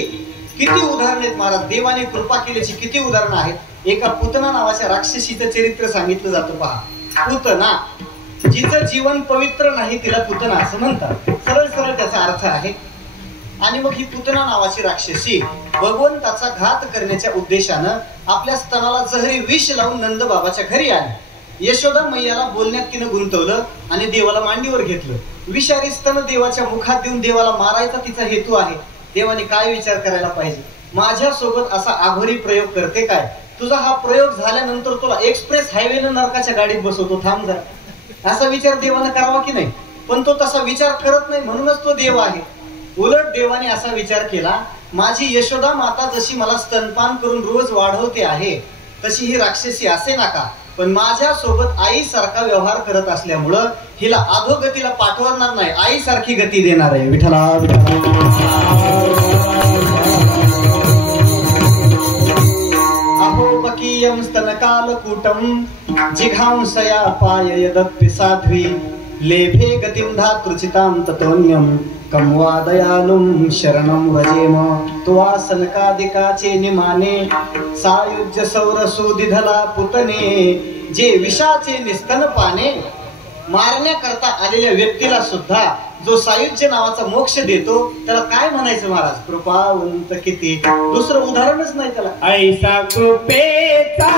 किती उदाहरण आहेत महाराज. देवाने कृपा केल्याची किती उदाहरणं आहेत. एका पुतना नावाच्या राक्षसीचं चरित्र सांगितलं जातं पहा. पुतना, जिचं जीवन पवित्र नाही तिला पुतना असं म्हणतात. सरळ सरळ त्याचा अर्थ आहे. आणि मग ही पुतना नावाची राक्षसी भगवंताचा घात करण्याच्या उद्देशानं आपल्या स्तनाला जहरी विष लावून नंद बाबाच्या घरी आली. यशोदा मैयाला बोलण्यात तिनं गुंतवलं आणि देवाला मांडीवर घेतलं. विषारी स्तन देवाच्या मुखात देऊन देवाला मारायचा तिचा हेतू आहे. देवाने काय विचार करायला पाहिजे? माझ्या सोबत असा आघोरी प्रयोग करते काय? तुझा हा प्रयोग झाल्यानंतर तुला एक्सप्रेस हायवेनं नरकाच्या गाडीत बसवतो, थांब जरा. असा विचार देवानं करावा की नाही? पण तो तसा विचार करत नाही, म्हणूनच तो देव आहे. उलट देवाने असा विचार केला, माझी यशोदा माता जशी मला स्तनपान करून रोज वाढवते आहे तशी ही राक्षसी असे नका, पण माझ्या सोबत आई सारखा व्यवहार करत असल्यामुळं हिला अधोगतीला पाठवणार नाही, आई सारखी गती देणार आहे. विठ्ठला अहो बकीयम स्तनकालकूटम जिघांसया पाययदप्पि साध्वी लेभे गतिं धातृचितां ततोन्यम कमवा दयालुं शरणं व्रजेम. त्वा सनकादिकाचे निमाने सायुज्य सौरसु दिधला पुतने जे विषाचे निस्तन पाने. मारण्याकरता आलेल्या व्यक्तीला सुद्धा जो सायुज्य नावाचा मोक्ष देतो त्याला काय म्हणायचं महाराज? कृपावंत किती. दुसरं उदाहरणच नाही त्याला. ऐसा कृपेचा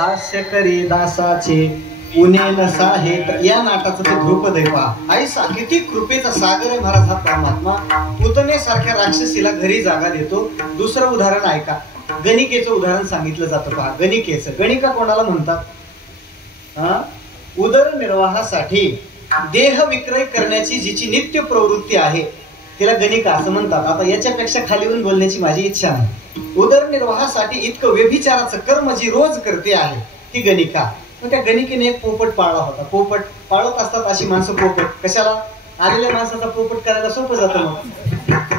हास्य करी दासाचे उन्हे नसा हे या नाटाचं ते ध्रुपद आहे पहा. ऐसा किती कृपेचा सागर आहे महाराज हा परमात्मा. पुतने सारख्या राक्षसीला घरी जागा देतो. दुसरं उदाहरण ऐका, गणिकेचं उदाहरण सांगितलं जातं पहा. गणिकेचं, गणिका कोणाला म्हणतात? उदरनिर्वाहासाठी देह विक्रय करण्याची जिची नित्य प्रवृत्ती आहे तिला गणिका असं म्हणतात. आता याच्यापेक्षा खाली येऊन बोलण्याची माझी इच्छा नाही. उदरनिर्वाहासाठी इतकं व्यभिचाराचं कर्म जी रोज करते आहे ती गणिका. मग त्या गणिकेने एक पोपट पाळला होता. पोपट पाळत असतात अशी माणसं पोपट कशाला? आलेल्या माणसाचा पोपट करायला सोपं जातं. मग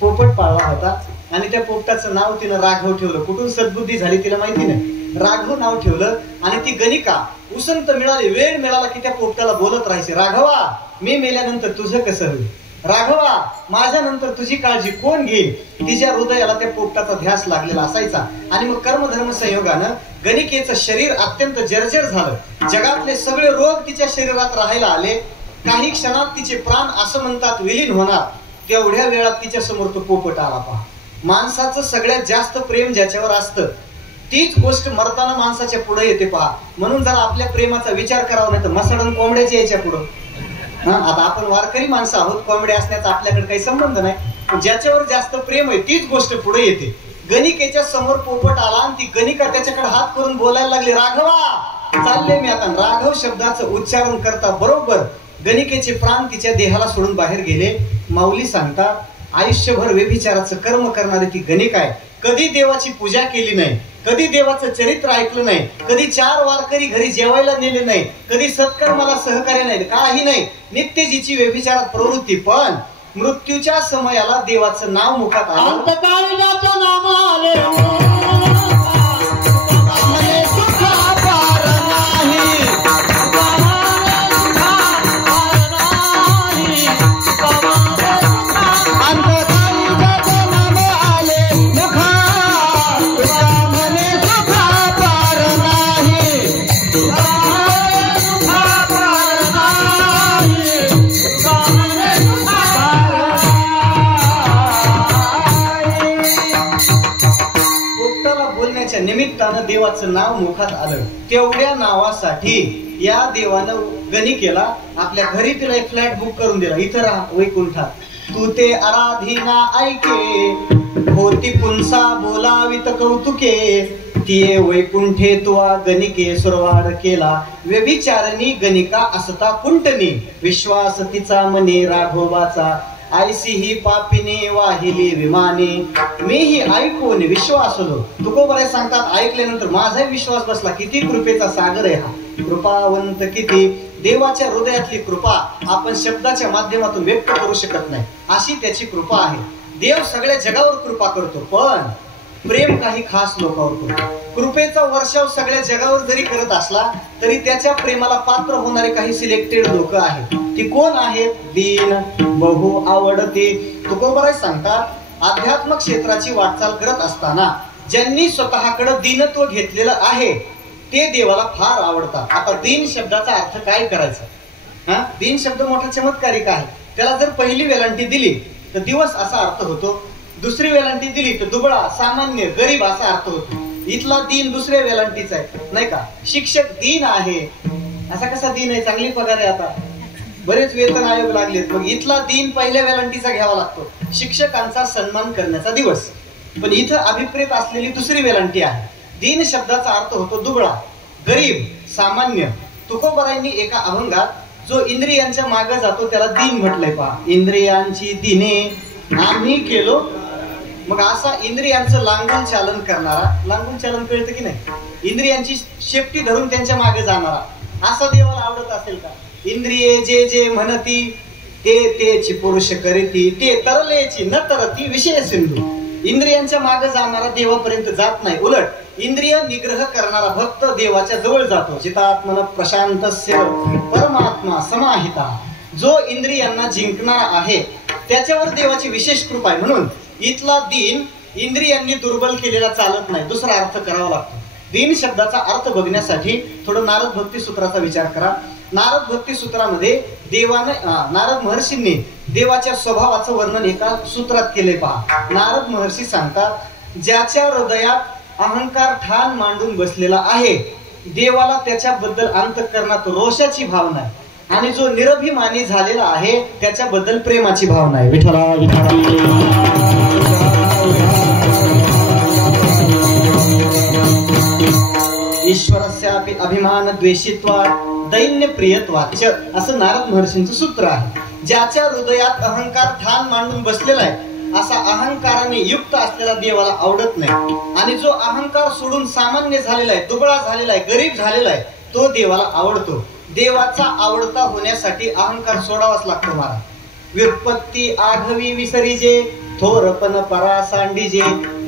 पोपट पाळला होता आणि त्या पोपटाचं नाव तिनं राघव ठेवलं. कुठून सद्बुद्धी झाली तिला माहिती नाही. राघव नाव ठेवलं आणि ती गणिका उसंत मिळाली, वेळ मिळाला की त्या पोपटाला बोलत राहायचे, राघवा मी मेल्यानंतर तुझं कसं होईल? राघवा माझ्यानंतर तुझी काळजी कोण घेईल? तिच्या हृदयाला त्या पोपटाचा ध्यास लागलेला असायचा. आणि मग कर्मधर्म संयोगानं गणिकेचं शरीर अत्यंत जर्जर झालं. जगातले सगळे रोग तिच्या शरीरात राहायला आले. काही क्षणात तिचे प्राण असं म्हणतात विलीन होणार. तेवढ्या वेळात तिच्या समोर तो पोपट आला पहा. माणसाचं सगळ्यात जास्त प्रेम ज्याच्यावर असतं तीच गोष्ट मरताना माणसाच्या पुढे येते पहा. म्हणून जरा आपल्या प्रेमाचा विचार करावा, नाही तर मसडून कोंबड्याच्या यायच्या पुढं. आता आपण वारकरी माणसं आहोत, कोंबड्या असण्याचा आपल्याकडे काही संबंध नाही. ज्याच्यावर जास्त प्रेम आहे तीच गोष्ट पुढे येते. गणिकेच्या समोर पोपट आला आणि ती गणिका त्याच्याकडे हात करून बोलायला लागली, राघवा चालले मी आता. राघव शब्दाचं उच्चारण करता बरोबर गणिकेचे प्राण तिच्या देहाला सोडून बाहेर गेले. माऊली सांगतात आयुष्यभर व्यभिचाराचं कर्म करणारी ती गणिका आहे. कधी देवाची पूजा केली नाही, कधी देवाचं चरित्र ऐकलं नाही, कधी 4 वारकरी घरी जेवायला नेले नाही, कधी सत्कर्माला सहकार्य नाही, काही नाही. नित्यजीची व्यभिचारात प्रवृत्ती. पण मृत्यूच्या समयाला देवाचं नाव मुखात आलं. निमित्तानं देवाचं नाव मुखात आलं. तेवढ्या नावासाठी या देवानं गणिकेला आपल्या घरी तिला एक फ्लॅट बुक करून दिला. इथं राहा वैकुंठात. तू ते आराधीना ऐके होती पुंसा बोलावित कौतुके तिये वैकुंठे तुवा गणिके सुरवाड केला व्यभिचारणी गणिका असता कुंटनी विश्वास तिचा मने राघोबाचा आयसी ही पापिने वाहिली विमाने मीही ऐकून विश्वासलो. तुकोबाराय सांगतात ऐकल्यानंतर माझाही विश्वास बसला. किती कृपेचा सागर आहे हा. कृपावंत किती. देवाच्या हृदयातली कृपा आपण शब्दाच्या माध्यमातून व्यक्त करू शकत नाही अशी त्याची कृपा आहे. देव सगळ्या जगावर कृपा करतो पण प्रेम काही खास लोकांवर करतो. कृपेचा वर्षाव सगळ्या जगावर जरी करत असला तरी त्याच्या प्रेमाला पात्र होणारे काही सिलेक्टेड लोक आहेत. ती कोण आहेत? दीन बहु आवडते. तुकोबाराय सांगतात आध्यात्मिक क्षेत्राची वाटचाल करत असताना ज्यांनी स्वतःकडे दीनत्व घेतलेलं आहे ते देवाला फार आवडतात. आता दीन शब्दाचा अर्थ काय करायचा? दीन शब्द मोठा चमत्कारिक आहे. त्याला जर पहिली वेलांटी दिली तर दिवस असा अर्थ होतो. दुसरी वेलांटी दिली तर दुबळा सामान्य गरीब असा अर्थ होतो. इथला दीन दुसऱ्या वेलांटीचा आहे नाही का. शिक्षक दीन आहे. असा कसा दीन आहे? चांगली पगार आहे. आता बरेच वेतन आयोग लागलेत. मग इथला दीन पहिल्या वेलांटीचा घ्यावा लागतो. शिक्षकांचा सन्मान करण्याचा दिवस. पण इथं अभिप्रेत असलेली दुसरी वेलांटी आहे. दीन शब्दाचा अर्थ होतो दुबळा गरीब सामान्य. तुकोबारायांनी एका अभंगात जो इंद्रियांच्या मागे जातो त्याला दीन म्हटलंय पहा. इंद्रियांची दिने आम्ही केलो. मग असा इंद्रियांचं लांगून चालन करणारा, लांगून चालन कळतं की नाही, इंद्रियांची शेपटी धरून त्यांच्या मागे जाणारा असा देवाला आवडत असेल का? इंद्रिये जे जे म्हणती ते तेची पुरुष करीती ते तरलेची न तरती विषय सिंधू. इंद्रियांच्या मागे जाणारा देवापर्यंत जात नाही. उलट इंद्रिय निग्रह करणारा भक्त देवाच्या जवळ जातो. चितात्मन प्रशांतस्य परमात्मा समाहिता. जो इंद्रियांना जिंकणारा आहे त्याच्यावर देवाची विशेष कृपा आहे. म्हणून इथला दीन इंद्रियांनी दुर्बल केलेला चालत नाही. दुसरा अर्थ करावा लागतो. दीन शब्दाचा अर्थ बघण्यासाठी थोडं नारद भक्ती सूत्राचा विचार करा. नारद भक्ती सूत्रामध्ये नारद महर्षींनी देवाच्या स्वभावाचं वर्णन एका सूत्रात केले पहा. नारद महर्षी सांगतात ज्याच्या हृदयात अहंकार ठाण मांडून बसलेला आहे देवाला त्याच्याबद्दल अंतःकरणात रोषाची भावना आहे, आणि जो निरभिमानी झालेला आहे त्याच्याबद्दल प्रेमाची भावना आहे. विठ्ठला ईश्वरस्यापि अभिमान द्वेषित्वा दैन्य प्रियत्वाच असं नारद महर्षींचं सूत्र आहे. ज्याच्या हृदयात अहंकार ठाण मांडून बसलेला आहे असा अहंकाराने युक्त असलेला देवाला आवडत नाही, आणि जो अहंकार सोडून सामान्य झालेला आहे, दुबळा झालेला आहे, गरीब झालेला आहे तो देवाला आवडतो. देवाचा आवडता होण्यासाठी अहंकार सोडावाच लागतो. महाराज व्युत्पत्ती आघवी विसरीजे थोरपण परा सांडीजे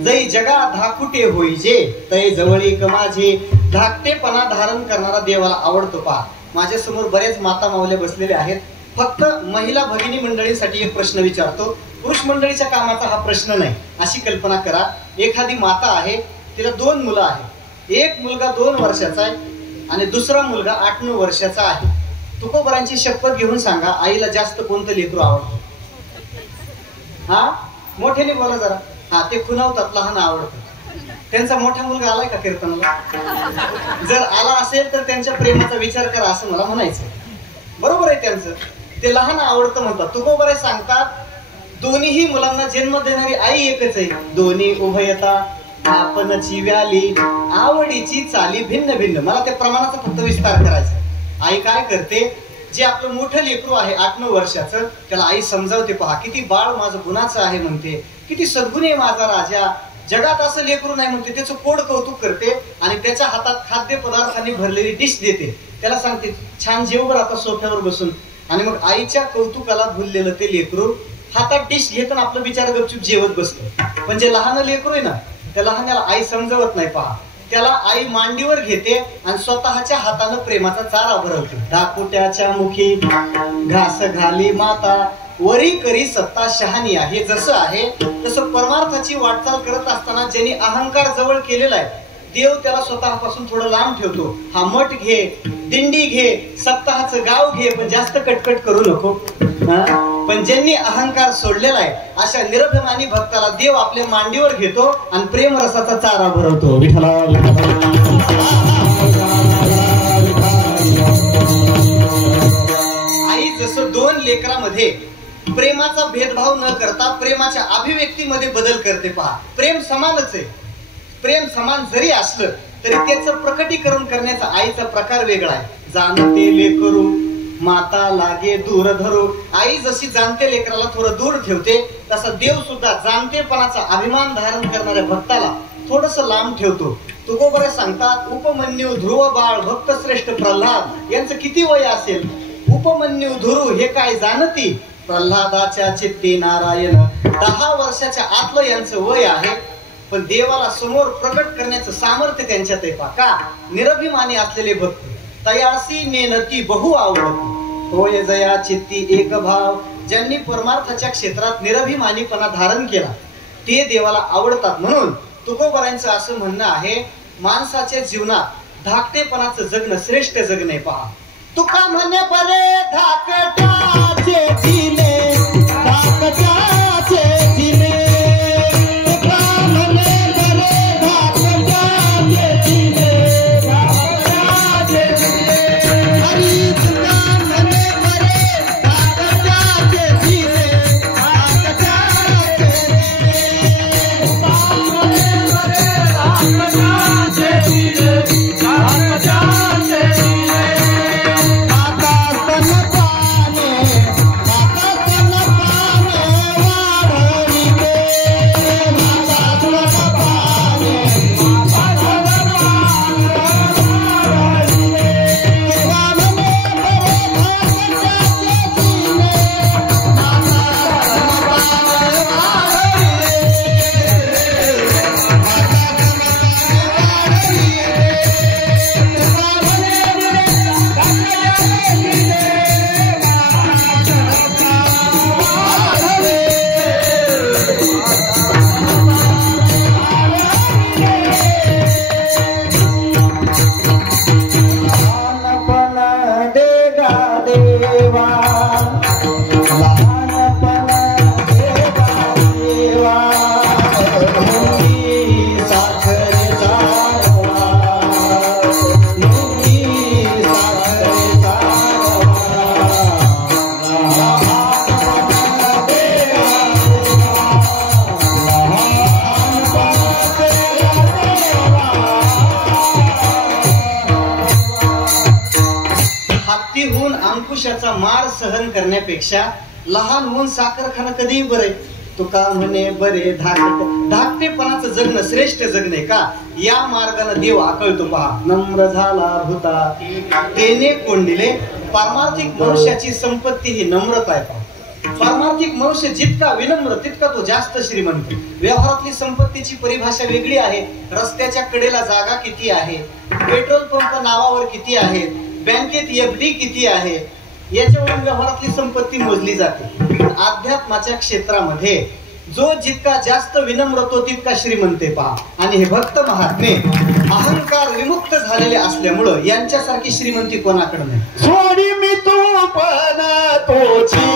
जै जगा धाकुटे होईजे तै जवळी कमाजे. धाकटेपणा धारण करणारा देवाला आवडतो. पहा माझ्या समोर बरेच माता माऊल्या बसलेले आहेत. फक्त महिला भगिनी मंडळींसाठी एक प्रश्न विचारतो, पुरुष मंडळीच्या कामाचा हा प्रश्न नाही. अशी कल्पना करा, एखादी माता आहे, तिला 2 मुलं आहेत. एक मुलगा 2 वर्षाचा आहे आणि दुसरा मुलगा 8-9 वर्षाचा आहे. तुकोबरांची शपथ घेऊन सांगा, आईला जास्त कोणतं लेकरू आवडतं? हा मोठ्याने बोला जरा. हा ते खुणावतात, लहान आवडतं. त्यांचा मोठा मुलगा आलाय का कीर्तनाला? जर आला असेल तर त्यांच्या प्रेमाचा विचार करा असं मला म्हणायचं. बरोबर आहे त्यांचं, ते लहान आवडतं म्हणतात. तुकोबराय सांगतात दोन्हीही मुलांना जन्म देणारी आई एकच आहे. दोन्ही उभयता आपणची व्याली आवडीची चाली भिन्न भिन्न. मला त्या प्रमाणाचा फक्त विस्तार करायचा. आई काय करते, जे आपलं मोठं लेकरू आहे 8-9 वर्षाचं त्याला आई समजावते. पहा किती बाळ माझं गुणाचं आहे म्हणते, किती सद्गुणी आहे माझा राजा, जगात असं लेकरू नाही म्हणते. त्याचं कोड कौतुक करते आणि त्याच्या हातात खाद्य पदार्थांनी भरलेली डिश देते. त्याला सांगते छान जेव बरं आता सोफ्यावर बसून. आणि मग आईच्या कौतुकाला भुललेलं ते लेकरू हातात डिश घेताना आपलं बिचार गपचूप जेवत बसतं. पण जे लहान लेकरू आहे ना, त्या लहानाला आई समजवत नाही. पहा त्याला आई मांडीवर घेते आणि स्वतःच्या हातानं प्रेमाचा चारा भरवते. दापुट्याच्या मुखी घास घाली माता वरी करी सत्ता शहाणी आहे. जसं आहे तसं परमार्थाची वाटचाल करत असताना ज्यांनी अहंकार जवळ केलेला आहे, देव त्याला स्वतःपासून थोडं लांब ठेवतो. हा मठ घे, दिंडी घे, सप्ताहाचं गाव घे, पण जास्त कटकट करू नको. पण ज्यांनी अहंकार सोडलेला आहे अशा निरभिमानी भक्ताला देव आपल्या मांडीवर घेतो आणि प्रेम रसाचा चारा भरवतो. विठ्ठला आई जसं 2 लेकरांमध्ये प्रेमाचा भेदभाव न करता प्रेमाच्या अभिव्यक्तीमध्ये बदल करते. पहा प्रेम समानच आहे. प्रेम समान जरी असलं तरी त्याचं प्रकटीकरण करण्याचा आईचा प्रकार वेगळा आहे. जाणते लेकरू माता लागे दूर धरू. आई जशी जाणते लेकराला थोडं दूर ठेवते, तसा देव सुद्धा जाणतेपणाचा अभिमान धारण करणाऱ्या भक्ताला थोडस लांब ठेवतो. तुकोबरे सांगतात उपमन्यू ध्रुव बाळ भक्त श्रेष्ठ प्रल्हाद यांचं किती वय असेल? उपमन्यू ध्रुव हे काय जाणती, प्रल्हादाच्या चित्ती नारायण 10 वर्षाच्या आतलं यांचं वय आहे. पण देवाला समोर प्रकट करण्याचं सामर्थ्य त्यांच्यात आहे. का निरभिमानी असलेले भक्त तयासी नेनती बहु आवडती होय जया चित्ती एक भाव. ज्यांनी परमार्थाच्या क्षेत्रात निरभिमानीपणा धारण केला ते देवाला आवडतात. म्हणून तुकोबरांचं असं म्हणणं आहे, माणसाच्या जीवनात धाकटेपणाचं जगणं श्रेष्ठ जगणे. पहा तुका म्हणे बरे धाकटाचे जिने धाकटाचे जिने. अंकुशाचा मार सहन करण्यापेक्षा लहान होऊन साखर खाणं कधीही बरे. तुका म्हणे बरे धाकटेपणाचं जगणं श्रेष्ठ जगणे का, या मार्गाने देव आकळतो पहा. नम्र झाला भूता तेने कोंडिले. पारमार्थिक मनुष्याची संपत्ती ही नम्रता आहे. पारमार्थिक मनुष्य जितका विनम्र तितका तो जास्त श्रीमंत. व्यवहारातली संपत्तीची परिभाषा वेगळी आहे. रस्त्याच्या कडेला जागा किती आहे, पेट्रोल पंप नावावर किती आहेत, बँकेत FD किती आहे, याच्यावरून व्यवहारातली संपत्ती मोजली जाते. अध्यात्माच्या क्षेत्रामध्ये जो जितका जास्त विनम्र तो तितका श्रीमंत पहा. आणि हे भक्त महात्मे अहंकार विमुक्त झालेले असल्यामुळं यांच्यासारखी श्रीमंती कोणाकडे नाही. सोडी मी तू पण तोची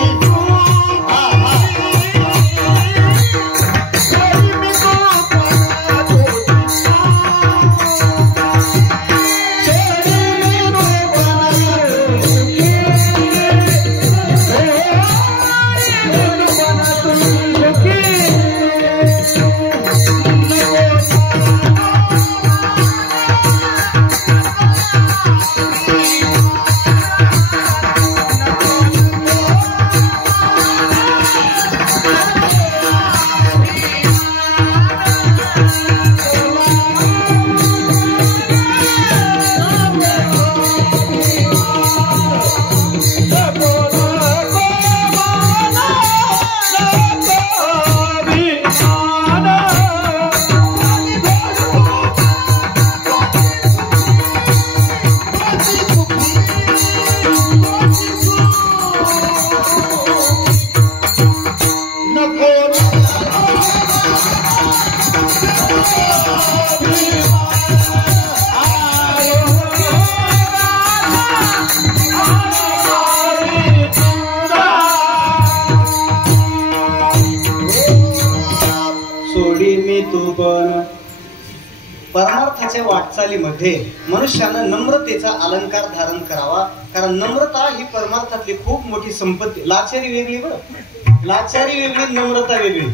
परमार्थाच्या वाटचालीमध्ये मनुष्यानं नम्रतेचा अलंकार धारण करावा. कारण नम्रता ही परमार्थातली खूप मोठी संपत्ती. लाचारी वेगळी बरं, लाचारी वेगळी, नम्रता वेगळी.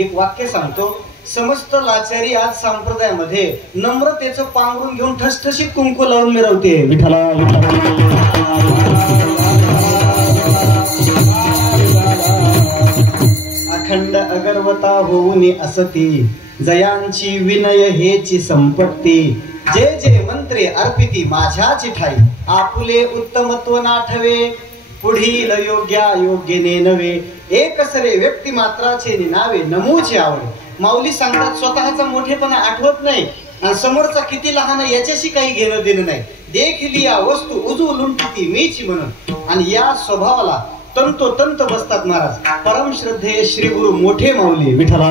एक वाक्य सांगतो, समस्त लाचारी आज संप्रदायामध्ये नम्रतेचं पांघरून घेऊन ठसठशीत कुंकू लावून मिरवते. विठ्ठला अखंड अगरवता होऊन असती, जयांची विनय हेची संपत्ती. जे जे मंत्रे अर्पिती माझ्याची ठाई, आपुले उत्तमत्व नाठवे, पुढील योग्या योग्यने नवे. एकसरे व्यक्ती मात्राचे नावे नमूचे आवडे. माऊली सांगतात स्वतःचा मोठेपणा आठवत नाही आणि समोरचा किती लहान याच्याशी काही घेणं देणं नाही. देखली या वस्तू उजू लुंटी मीची म्हणून. आणि या स्वभावाला तंतोतंत बसतात महाराज. परम श्रद्धेय श्री गुरु मोठे माऊली विठ्ठला.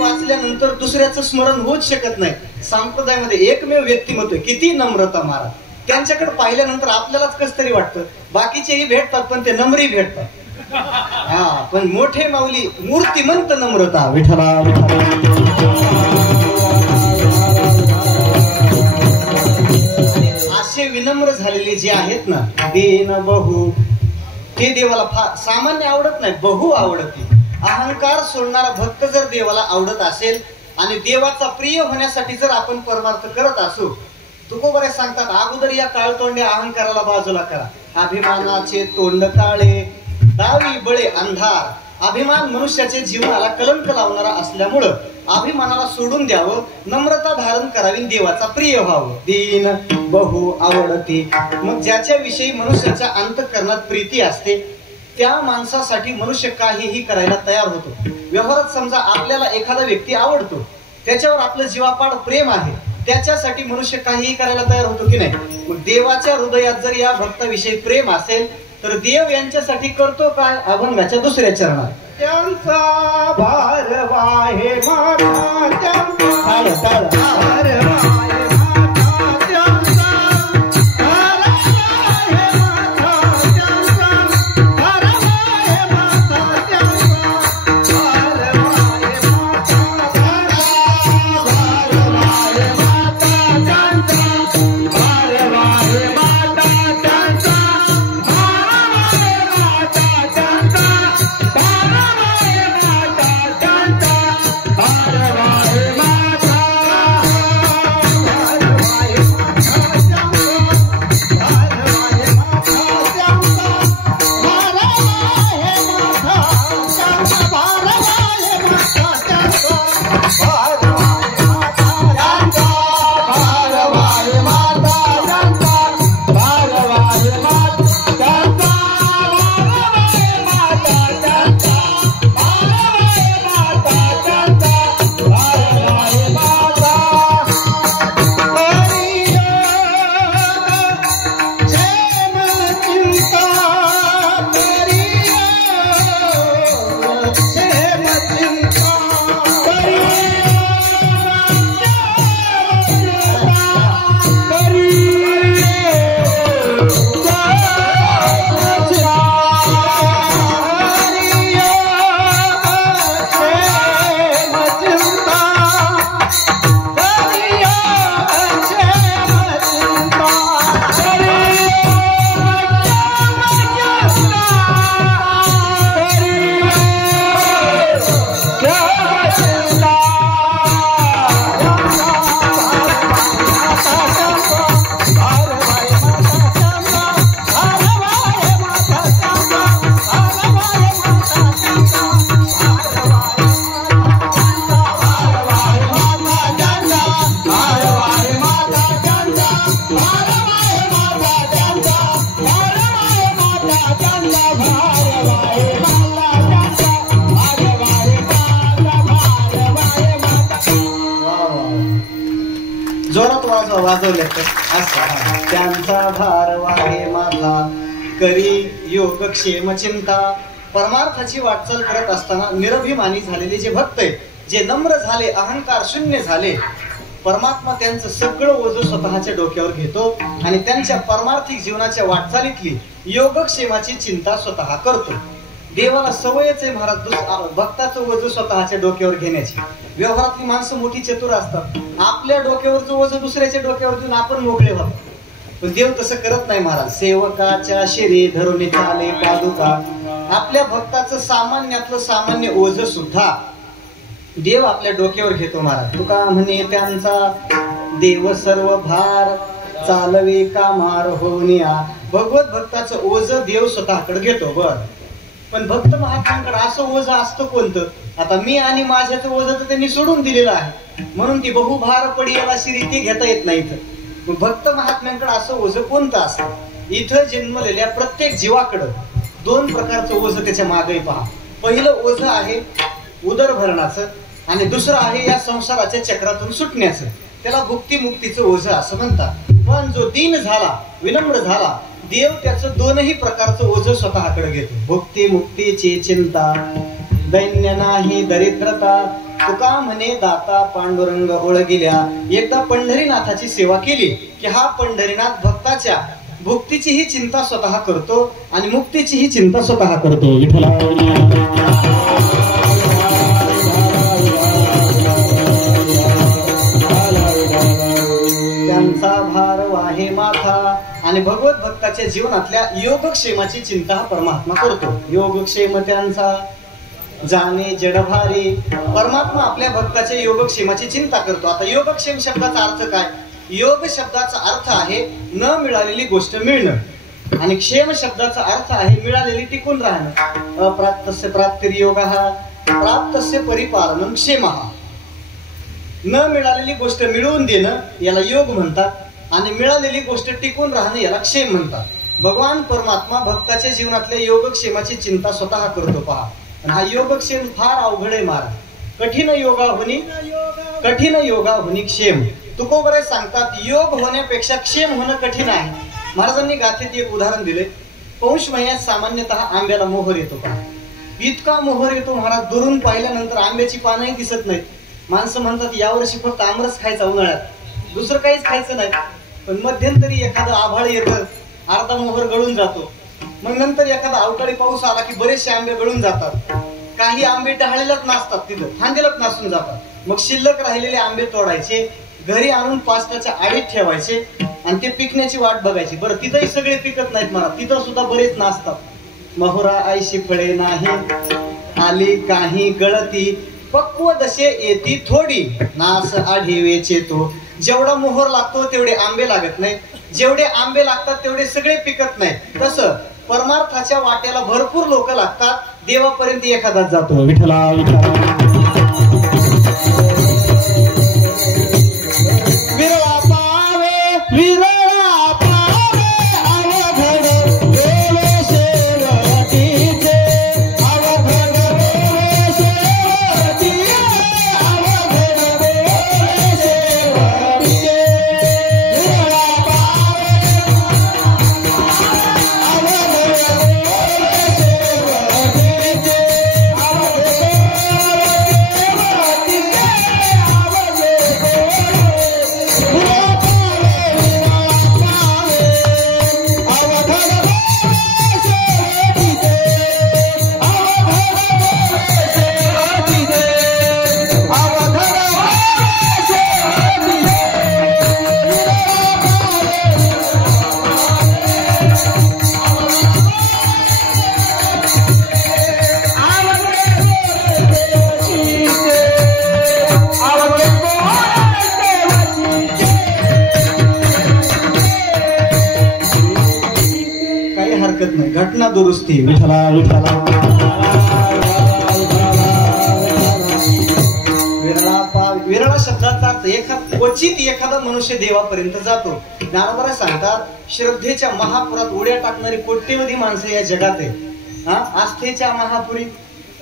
वाचल्यानंतर दुसऱ्याचं स्मरण होऊच शकत नाही. संप्रदायामध्ये एकमेव व्यक्तिमत्व किती नम्रता महाराज. त्यांच्याकडे पाहिल्यानंतर आपल्यालाच कस तरी वाटतं. बाकीचेही भेटतात पण ते नम्री भेटतात. हा, पण मोठे माऊली मूर्तिमंत नम्रता विठ्ठला. असे विनम्र झालेले जे आहेत ना, दीन बहु, ते देवाला फार सामान्य आवडत नाही, बहु आवडते. अहंकार सोडणारा भक्त जर देवाला आवडत असेल आणि देवाचा प्रिय होण्यासाठी जर आपण परमार्थ करत असू, तुकोबरे सांगतात अगोदर या काळतोंड्या अहंकाराला बाजूला करा. अभिमानाचे तोंड काळे, दावी बळे अंधार. अभिमान मनुष्याच्या जीवनाला कलंक लावणारा असल्यामुळं अभिमानाला सोडून द्यावं, नम्रता धारण करावी, देवाचा प्रिय व्हावं. दीन बहु आवडते. मग ज्याच्या विषयी मनुष्याच्या अंतःकरणात प्रीती असते त्या माणसासाठी मनुष्य काहीही करायला तयार होतो. व्यवहारात समजा आपल्याला एखादा व्यक्ती आवडतो, त्याच्यावर आपलं जीवापाड प्रेम आहे, त्याच्यासाठी मनुष्य काहीही करायला तयार होतो की नाही. मग देवाच्या हृदयात जर या भक्ताविषयी प्रेम असेल तर देव यांच्यासाठी करतो काय, अभंगाच्या दुसऱ्या चरणात. त्यांचा भारवा हे माता, आता वाजवल्यात असं. त्यांचा भार वाहे माझा करी योगक्षेम चिंता. परमार्थाची वाटचाल करत असताना निरभिमानी झालेले जे भक्त आहेत, जे नम्र झाले, अहंकार शून्य झाले, परमात्मा त्यांचं सगळं ओझं स्वतःच्या डोक्यावर घेतो आणि त्यांच्या परमार्थिक जीवनाच्या वाटचालीतली योगक्षेमाची चिंता स्वतः करतो. देवाला सवयच आहे महाराज भक्ताचं ओझं स्वतःच्या डोक्यावर घेण्याची. व्यवहारातली माणसं मोठी चतुर असतात, आपल्या डोक्यावरचं ओझं दुसऱ्याच्या डोक्यावर देऊन आपण मोकळे व्हावं. पण देव तसं करत नाही महाराज. सेवकाच्या शिरी धरून चाले पादुका. आपल्या भक्ताचं सामान्यातलं सामान्य ओझं सुद्धा देव आपल्या डोक्यावर घेतो महाराज. तुका म्हणे त्यांचा देव सर्व भार चालवे कामार होऊनिया. भगवत भक्ताचं ओझं देव स्वतःकडे घेतो. बर, पण भक्त महात्म्यांकडे असं ओझं असतं कोणतं? आता मी आणि माझ्याचं ओझं तर त्यांनी सोडून दिलेलं आहे, म्हणून ती बहुभार पडी याला शिरी ती घेता येत नाही. इथं भक्त महात्म्यांकडे असं ओझं कोणतं असतं? इथं जन्मलेल्या प्रत्येक जीवाकडं दोन प्रकारचं ओझं त्याच्या मागे पहा. पहिलं ओझं आहे उदरभरणाचं आणि दुसरं आहे या संसाराच्या चक्रातून सुटण्याचं. त्याला भुक्ती मुक्तीचं ओझं असं म्हणतात. पण जो दीन झाला, विनम्र झाला, देव त्याचं दोनही प्रकारचं ओझं स्वतःकडे घेतो. भुक्ती मुक्तीची चिंता दैन्य नाही दरिद्रता. तुका म्हणे दाता पांडुरंग ओळगिल्या. एकदा पंढरीनाथाची सेवा केली की हा पंढरीनाथ भक्ताच्या भुक्तीचीही चिंता स्वतः करतो आणि मुक्तीचीही चिंता स्वतः करतो. त्यांचा भार वाहे माथा. आणि भगवत भक्ताच्या जीवनातल्या योगक्षेमाची चिंता हा परमात्मा करतो. योगक्षेम त्यांचा जाणे जडभारी. परमात्मा आपल्या भक्ताच्या योगक्षेमाची चिंता करतो. आता योगक्षेम शब्दाचा अर्थ काय? योग शब्दाचा अर्थ आहे न मिळालेली गोष्ट मिळणं आणि क्षेम शब्दाचा अर्थ आहे मिळालेली टिकून राहणं. अप्राप्तस्य प्राप्तिर्योगः प्राप्तस्य परिपालनं क्षेमः. न मिळालेली गोष्ट मिळवून देणं याला योग म्हणतात आणि मिळालेली गोष्ट टिकून राहणं याला क्षेम म्हणतात. भगवान परमात्मा भक्ताच्या जीवनातल्या योगक्षेमाची चिंता स्वतः करतो. पहा, हा योगक्षेम फार अवघड आहे महाराज. कठीण योगा होनी क्षेम. तुकोबराय सांगतात योग होण्यापेक्षा क्षेम होणं कठीण आहे. महाराजांनी गाथेत एक उदाहरण दिले. पौष महिन्यात सामान्यतः आंब्याला मोहर येतो. का इतका मोहर येतो महाराज, दुरून पाहिल्यानंतर आंब्याची पानंही दिसत नाहीत. माणसं म्हणतात यावर्षी फक्त आमरस खायचा उन्हाळ्यात, दुसरं काहीच खायचं नाही. पण मध्यंतरी एखादं आभाळ येतं, अर्धा मोहर गळून जातो. मग नंतर एखादा अवकाळी पाऊस आला की बरेचसे आंबे गळून जातात. काही आंबे टहाळलेलाच नसतात, तिथं फांदेलाच नसून जातात. मग शिल्लक राहिलेले आंबे तोडायचे, घरी आणून पास्टाच्या आडीत ठेवायचे आणि ते पिकण्याची वाट बघायची. बरं, तिथंही सगळे पिकत नाहीत मला, तिथं सुद्धा बरेच नासतात. महुरा आईशी फळे नाही आली काही गळती. पक्व दशे येती थोडी नास आढीवेचे तो. जेवढा मोहर लागतो तेवढे आंबे लागत नाही, जेवढे आंबे लागतात तेवढे सगळे पिकत नाही. तसं परमार्थाच्या वाट्याला भरपूर लोक लागतात, देवापर्यंत एखादाच जातो. विठ्ठला विठ्ठला. विरळा पावे विरळा पावे अवघड देव शेवटीचे. अवघड देव शेवटीचे. अवघड देव शेवटीचे. विरळा पावे अवघड देव शेवटीचे. घटना दुरुस्ती. विठ्ठला विठ्ठला. विरळा शब्दाचा अर्थ क्वचित एखादा मनुष्य देवापर्यंत जातो. ज्ञानोबा सांगतात श्रद्धेच्या महापुरात उड्या टाकणारी कोट्यवधी माणसं या जगात आहे. आस्थेच्या महापुरी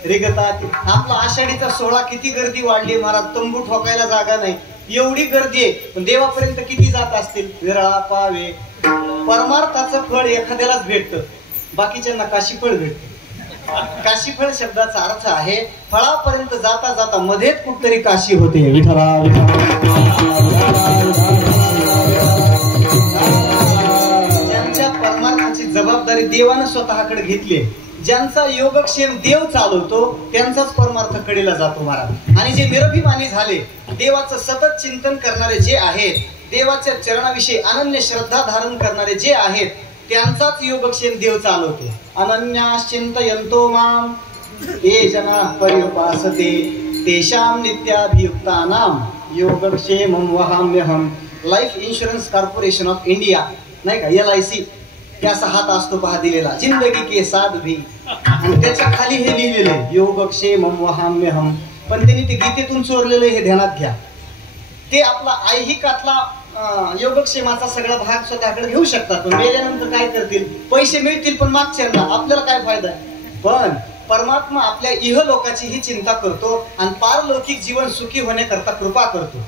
रिगतात. आपला आषाढीचा सोहळा किती गर्दी वाढली महाराज, तंबू ठोकायला जागा नाही. एवढी गर्दी आहे, पण देवापर्यंत किती जात असतील? विरळा पावे. परमार्थाचं फळ एखाद्यालाच भेटतं, बाकीच्यांना काशीफळ भेटतं. काशीफळ शब्दाचा अर्थ आहे फळापर्यंत जाता जाता मध्येच कुठतरी काशी होते. विठला ज्यांच्या परमार्थाची जबाबदारी देवानं स्वतःकडे घेतली, ज्यांचा योगक्षेम देव चालवतो, त्यांचाच परमार्थ कडेला जातो महाराज. आणि जे निरभिमानी झाले, देवाचं सतत चिंतन करणारे जे आहेत, देवाच्या चरणाविषयी अनन्य श्रद्धा धारण करणारे जे आहेत, त्यांचाच योगक्षेम देव चालवतो. अनन्याश्चिंतयन्तो माम ये जना पर्युपासते तेषां नित्याभियुक्तानां योगक्षेमं वहाम्यहम्. Life insurance corporation of India, नाही का, LIC, त्याचा हात असतो पहा दिलेला, जिंदगी के साथ भी, आणि त्याच्या खाली हे लिहिलेलं आहे योगक्षेमं वहाम्यहम्. पण त्यांनी ते गीतेतून चोरलेलं हे ध्यानात घ्या. ते आपला ऐहिकातला योगक्षेमाचा सगळा भाग स्वतःकडे घेऊ शकतात, पण मेल्यानंतर काय करतील? पैसे मिळतील, पण मागच्यांना आपल्याला काय फायदा? पण परमात्मा आपल्या इहलोकाची ही चिंता करतो आणि पारलौकिक जीवन सुखी होण्याकरता कृपा करतो.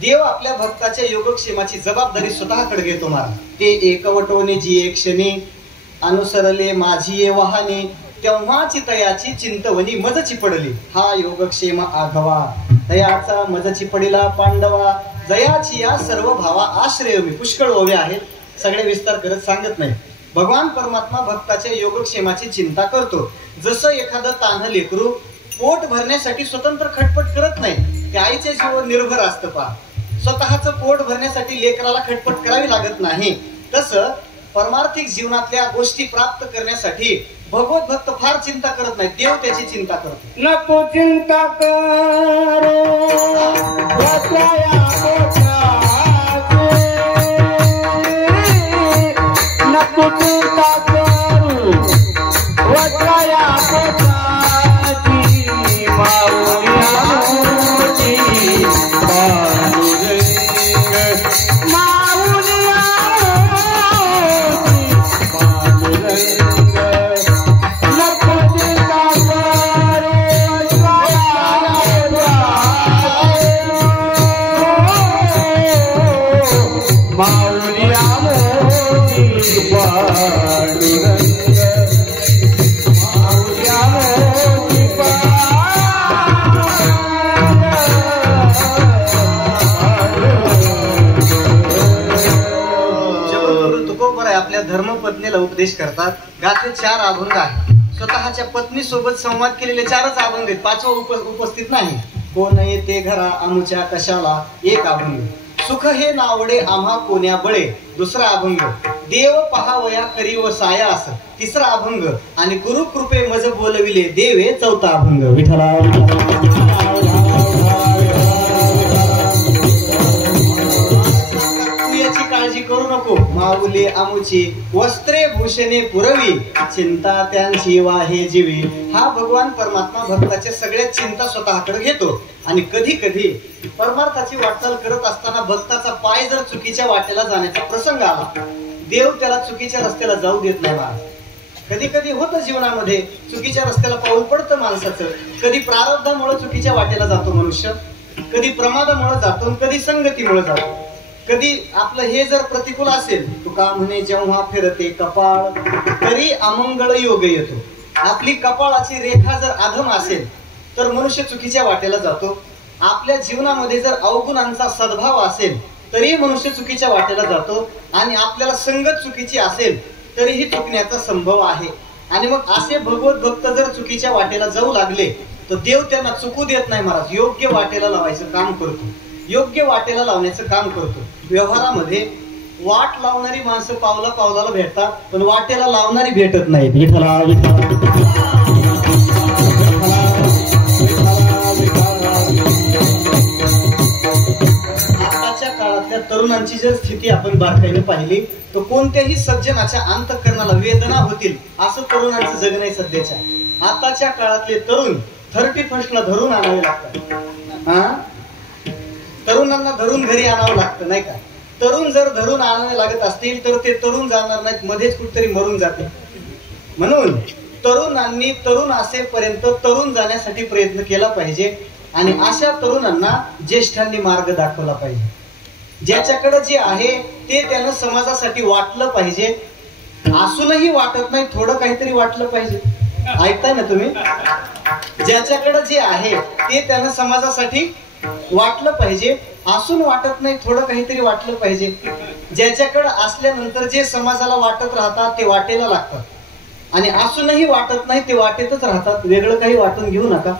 देव आपल्या भक्ताच्या योगक्षेमाची जबाबदारी स्वतःकडे घेतो महाराज. ते एकवटोने जी एक क्षणी अनुसरले माझी ये वाहने तेव्हाची तयाची चिंतवनी मजची पडली. हा योगक्षेम आघवा तयाचा मजची पडिला पांडवा जयाची या सर्व भावा आश्रय मी. पुष्कळ ओव्या आहेत, सगळे विस्तार करत सांगत नाही. भगवान परमात्मा भक्ताच्या योगक्षेमाची चिंता करतो. जसं एखादं तान्ह लेकरू पोट भरण्यासाठी स्वतंत्र खटपट करत नाही, ते आईच्या जीवावर निर्भर असतं पहा. स्वतःचं पोट भरण्यासाठी लेकराला खटपट करावी लागत नाही. तसं परमार्थिक जीवनातल्या गोष्टी प्राप्त करण्यासाठी भगवत भक्त फार चिंता करत नाही, देव त्याची चिंता करतो. नको चिंता करो नको चिंता करू वत्राया पोटाची माऊली धर्मपत्नीला उपदेश करतात. गाते 4 अभंग आहेत. स्वतःच्या पत्नी सोबत संवाद केलेले 4च अभंग आहेत, 5वा उपस्थित नाही. कोण येते घरा आमुच्या कशाला, एक अभंग. सुख हे नावडे आम्हा कोण्या बळे, दुसरा अभंग. देव पहावया करी व साया असं, तिसरा अभंग. आणि गुरु कृपे मज बोलविले देवे, चौथा अभंग. विठला काळजी करू नको माऊली आमुची, वस्त्रे भूषणे पुरवी चिंता त्यांची वाहे जीवी. हा भगवान परमात्मा भक्ताच्या सगळ्या चिंता स्वतःकडे घेतो. आणि कधी कधी परमार्थाची वाटचाल करत असताना भक्ताचा पाय जर चुकीच्या वाटेला जाण्याचा प्रसंग आला, देव त्याला चुकीच्या रस्त्याला जाऊ देत नाही महाराज. कधी कधी होतं जीवनामध्ये, चुकीच्या रस्त्याला पाऊल पडतं माणसाचं. कधी प्रारब्धामुळे चुकीच्या वाटेला जातो मनुष्य, कधी प्रमादामुळे जातो, कधी संगतीमुळे जातो. कधी आपलं हे जर प्रतिकूल असेल, तुका म्हणे जेव्हा फिरते कपाळ तरी अमंगळ योग येतो. आपली कपाळाची रेखा जर अधम असेल तर मनुष्य चुकीच्या वाटेला जातो. आपल्या जीवनामध्ये जर अवगुणांचा सद्भाव असेल तरी मनुष्य चुकीच्या वाटेला जातो. आणि आपल्याला संगत चुकीची असेल तरीही चुकण्याचा संभव आहे. आणि मग असे भगवत भक्त जर चुकीच्या वाटेला जाऊ लागले तर देव त्यांना चुकू देत नाही महाराज. योग्य वाटेला लावायचं काम करतो, योग्य वाटेला लावण्याचं काम करतो. व्यवहारामध्ये वाट लावणारी माणसं पावला पावलाला भेटतात, पण वाटेला लावणारी भेटत नाही. आताच्या काळातल्या तरुणांची जर स्थिती आपण बारकाईने पाहिली तर कोणत्याही सज्जनाच्या अंतःकरणाला वेदना होतील असं तरुणांचं जगणं आहे सध्याच्या. आताच्या काळातले तरुण 31st धरून आणावे लागतात. तरुणांना धरून घरी आणावं लागतं, नाही का? तरुण जर धरून आणावे लागत असतील तर ते तरुण जाणार नाहीत, मध्येच कुठतरी मरून जाते. म्हणून तरुणांनी तरुण असेपर्यंत तरुण जाण्यासाठी प्रयत्न केला पाहिजे. आणि अशा तरुणांना ज्येष्ठांनी मार्ग दाखवला पाहिजे. ज्याच्याकडे जे आहे ते त्यानं समाजासाठी वाटलं पाहिजे. असूनही वाटत नाही, थोडं काहीतरी वाटलं पाहिजे. ऐकताय ना तुम्ही? ज्याच्याकडे जे आहे ते त्यानं समाजासाठी वाटलं पाहिजे. असून वाटत नाही, थोडं काहीतरी वाटलं पाहिजे. ज्याच्याकडे असल्यानंतर जे समाजाला वाटत राहतात ते वाटेला लागतात, आणि असूनही वाटत नाही ते वाटेतच राहतात. वेगळं काही वाटून घेऊ नका.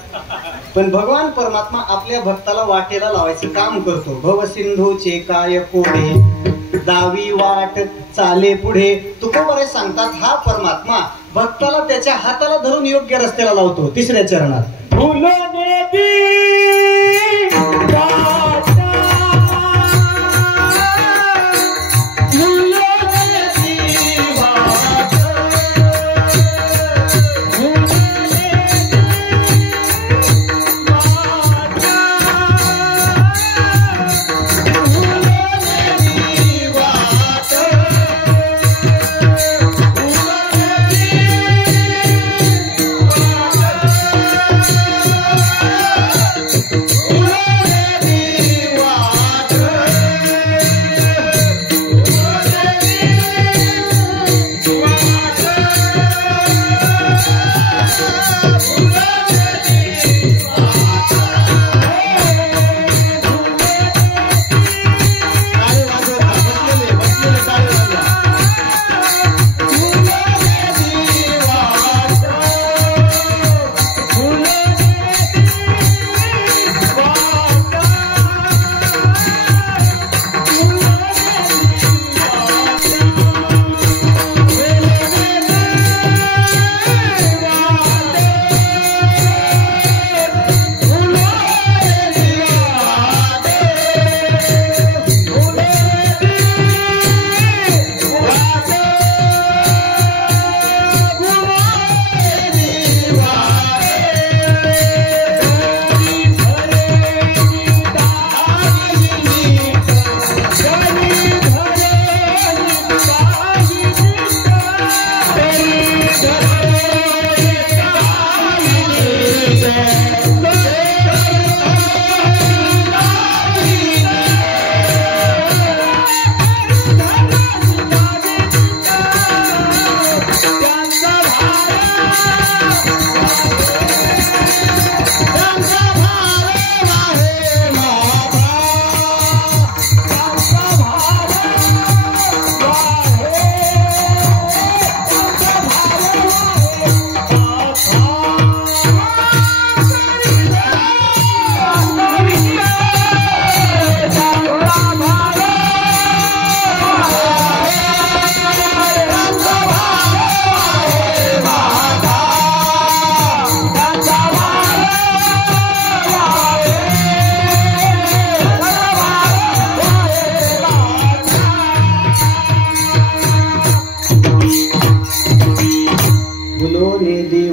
पण भगवान परमात्मा आपल्या भक्ताला वाटेला लावायचं काम करतो. भवसिंधूचे काय कोडे दावी वाट चाले पुढे. तुकोबरे सांगतात हा परमात्मा भक्ताला त्याच्या हाताला धरून योग्य रस्त्याला लावतो. तिसऱ्या चरणात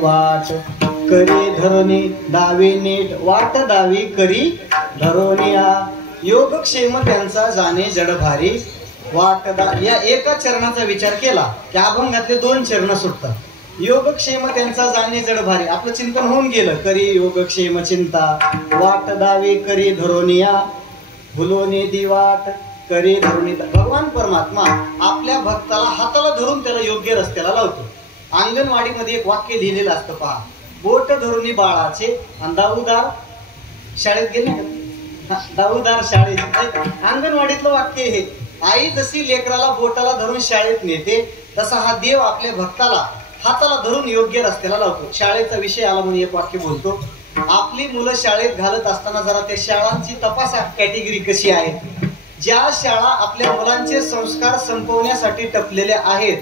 वाट करी धरणी दावी नीट वाट दावी करी धरोनिया. योगक्षेम त्यांचा जाणे जड भारी वाट या एका चरणाचा विचार केला की अभंगातले 2 चरण सुटतात. योगक्षेम त्यांचा जाणे जड भारी आपलं चिंतन होऊन गेलं. करी योगक्षेम चिंता वाट दावी करी धरोनिया भुलोनी दी वाट करी धरोनी. भगवान परमात्मा आपल्या भक्ताला हाताला धरून त्याला योग्य रस्त्याला लावतो. अंगणवाडीमध्ये एक वाक्य लिहिलेलं असतं पहा. बोट धरुनी बाळाचे आणि दाऊदार शाळेत गेले का? दाऊदार शाळेत अंगणवाडीतलं वाक्य हे. आई जशी लेकराला बोटाला धरून शाळेत नेते तसा हा देव आपल्या भक्ताला हाताला धरून योग्य रस्त्याला लावतो. शाळेचा विषय आला म्हणून एक वाक्य बोलतो. आपली मुलं शाळेत घालत असताना जरा त्या शाळांची तपासा कॅटेगरी कशी आहे. ज्या शाळा आपल्या मुलांचे संस्कार संपवण्यासाठी टपलेल्या आहेत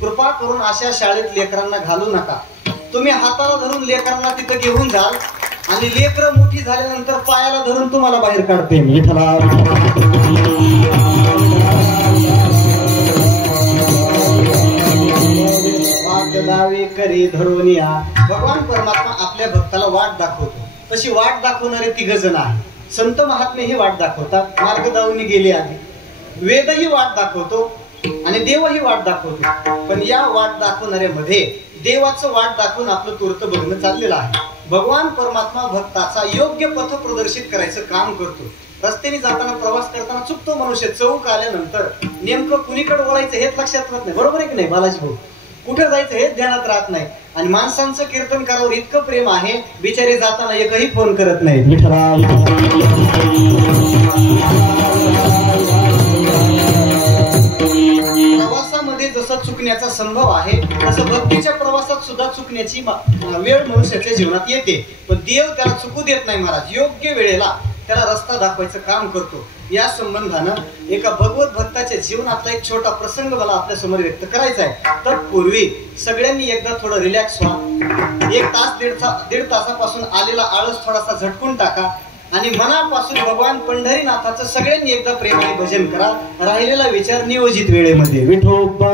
कृपा करून अशा शाळेत लेकरांना घालू नका. तुम्ही हाताला धरून लेकरांना तिथं घेऊन जाल आणि लेकरं मोठी झाल्यानंतर पायाला धरून तुम्हाला बाहेर काढते. वाट दावी करी धरोनिया. भगवान परमात्मा आपल्या भक्ताला वाट दाखवतो. तशी वाट दाखवणारे 3 जण आहेत. संत महात्मे ही वाट दाखवतात. मार्गदाऊनी गेले आधी. वेदही वाट दाखवतो आणि देवही वाट दाखवतो. पण या वाट दाखवणाऱ्यामध्ये देवाचं वाट दाखवून आपलं तुर्त बघणं चाललेलं आहे. भगवान परमात्मा भक्ताचा योग्य पथ प्रदर्शित करायचं काम करतो. रस्त्याने जाताना प्रवास करताना चुकतो मनुष्य. चौक आल्यानंतर नेमकं कुणीकडे वळायचं हेच लक्षात राहत नाही. बरोबर आहे की नाही बालाजी भाऊ? कुठे जायचं हेच ध्यानात राहत नाही. आणि माणसांचं कीर्तनकारावर इतकं प्रेम आहे, बिचारे जाताना एकही फोन करत नाही. प्रवासामध्ये जसं चुकण्याचा संभव आहे तसं भक्तीच्या प्रवासात सुद्धा चुकण्याची वेळ मनुष्याच्या जीवनात येते. पण देव त्याला चुकू देत नाही महाराज. योग्य वेळेला त्याला रस्ता दाखवायचं काम करतो. या संबंधानं एका भगवत भक्ताच्या जीवनातला एक छोटा प्रसंग मला आपल्या समोर व्यक्त करायचा आहे. तत्पूर्वी सगळ्यांनी एकदा थोडं रिलॅक्स व्हा. एक तास दीड तासापासून आलेला आळस थोडासा झटकून टाका आणि मनापासून भगवान पंढरीनाथाचं सगळ्यांनी एकदा प्रेमाने भजन करा. राहिलेला विचार नियोजित वेळेमध्ये. विठोबा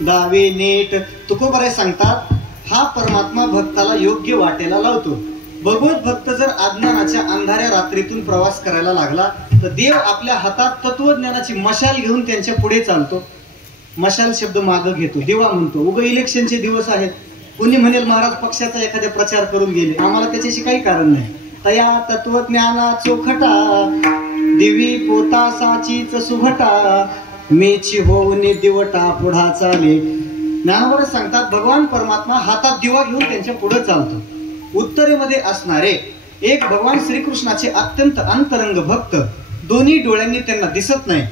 दावे नेट तुकोबराय सांगतात, हा परमात्मा भक्ताला योग्य वाटेला लावतो. भगवत भक्त जर अज्ञानाच्या अंधाऱ्या रात्रीतून प्रवास करायला लागला तर देव आपल्या हातात तत्वज्ञानाची मशाल घेऊन त्यांच्या पुढे चालतो. मशाल शब्द मागे घेतो, दिवा म्हणतो. उगा इलेक्शनचे दिवस आहेत, कुणी म्हणेल महाराज पक्षाचा एखादा प्रचार करून गेले, आम्हाला त्याच्याशी काही कारण नाही. तया तत्वज्ञाना चोखटा दिवी पोतासाचीच सुभटा मेची होऊन दिवटा पुढा चाले. ज्ञानवर सांगतात भगवान परमात्मा हातात दिवा घेऊन त्यांच्या पुढे चालतो. उत्तरेमध्ये असणारे एक भगवान श्रीकृष्णाचे अत्यंत अंतरंग भक्त, दोन्ही डोळ्यांनी त्यांना दिसत नाही,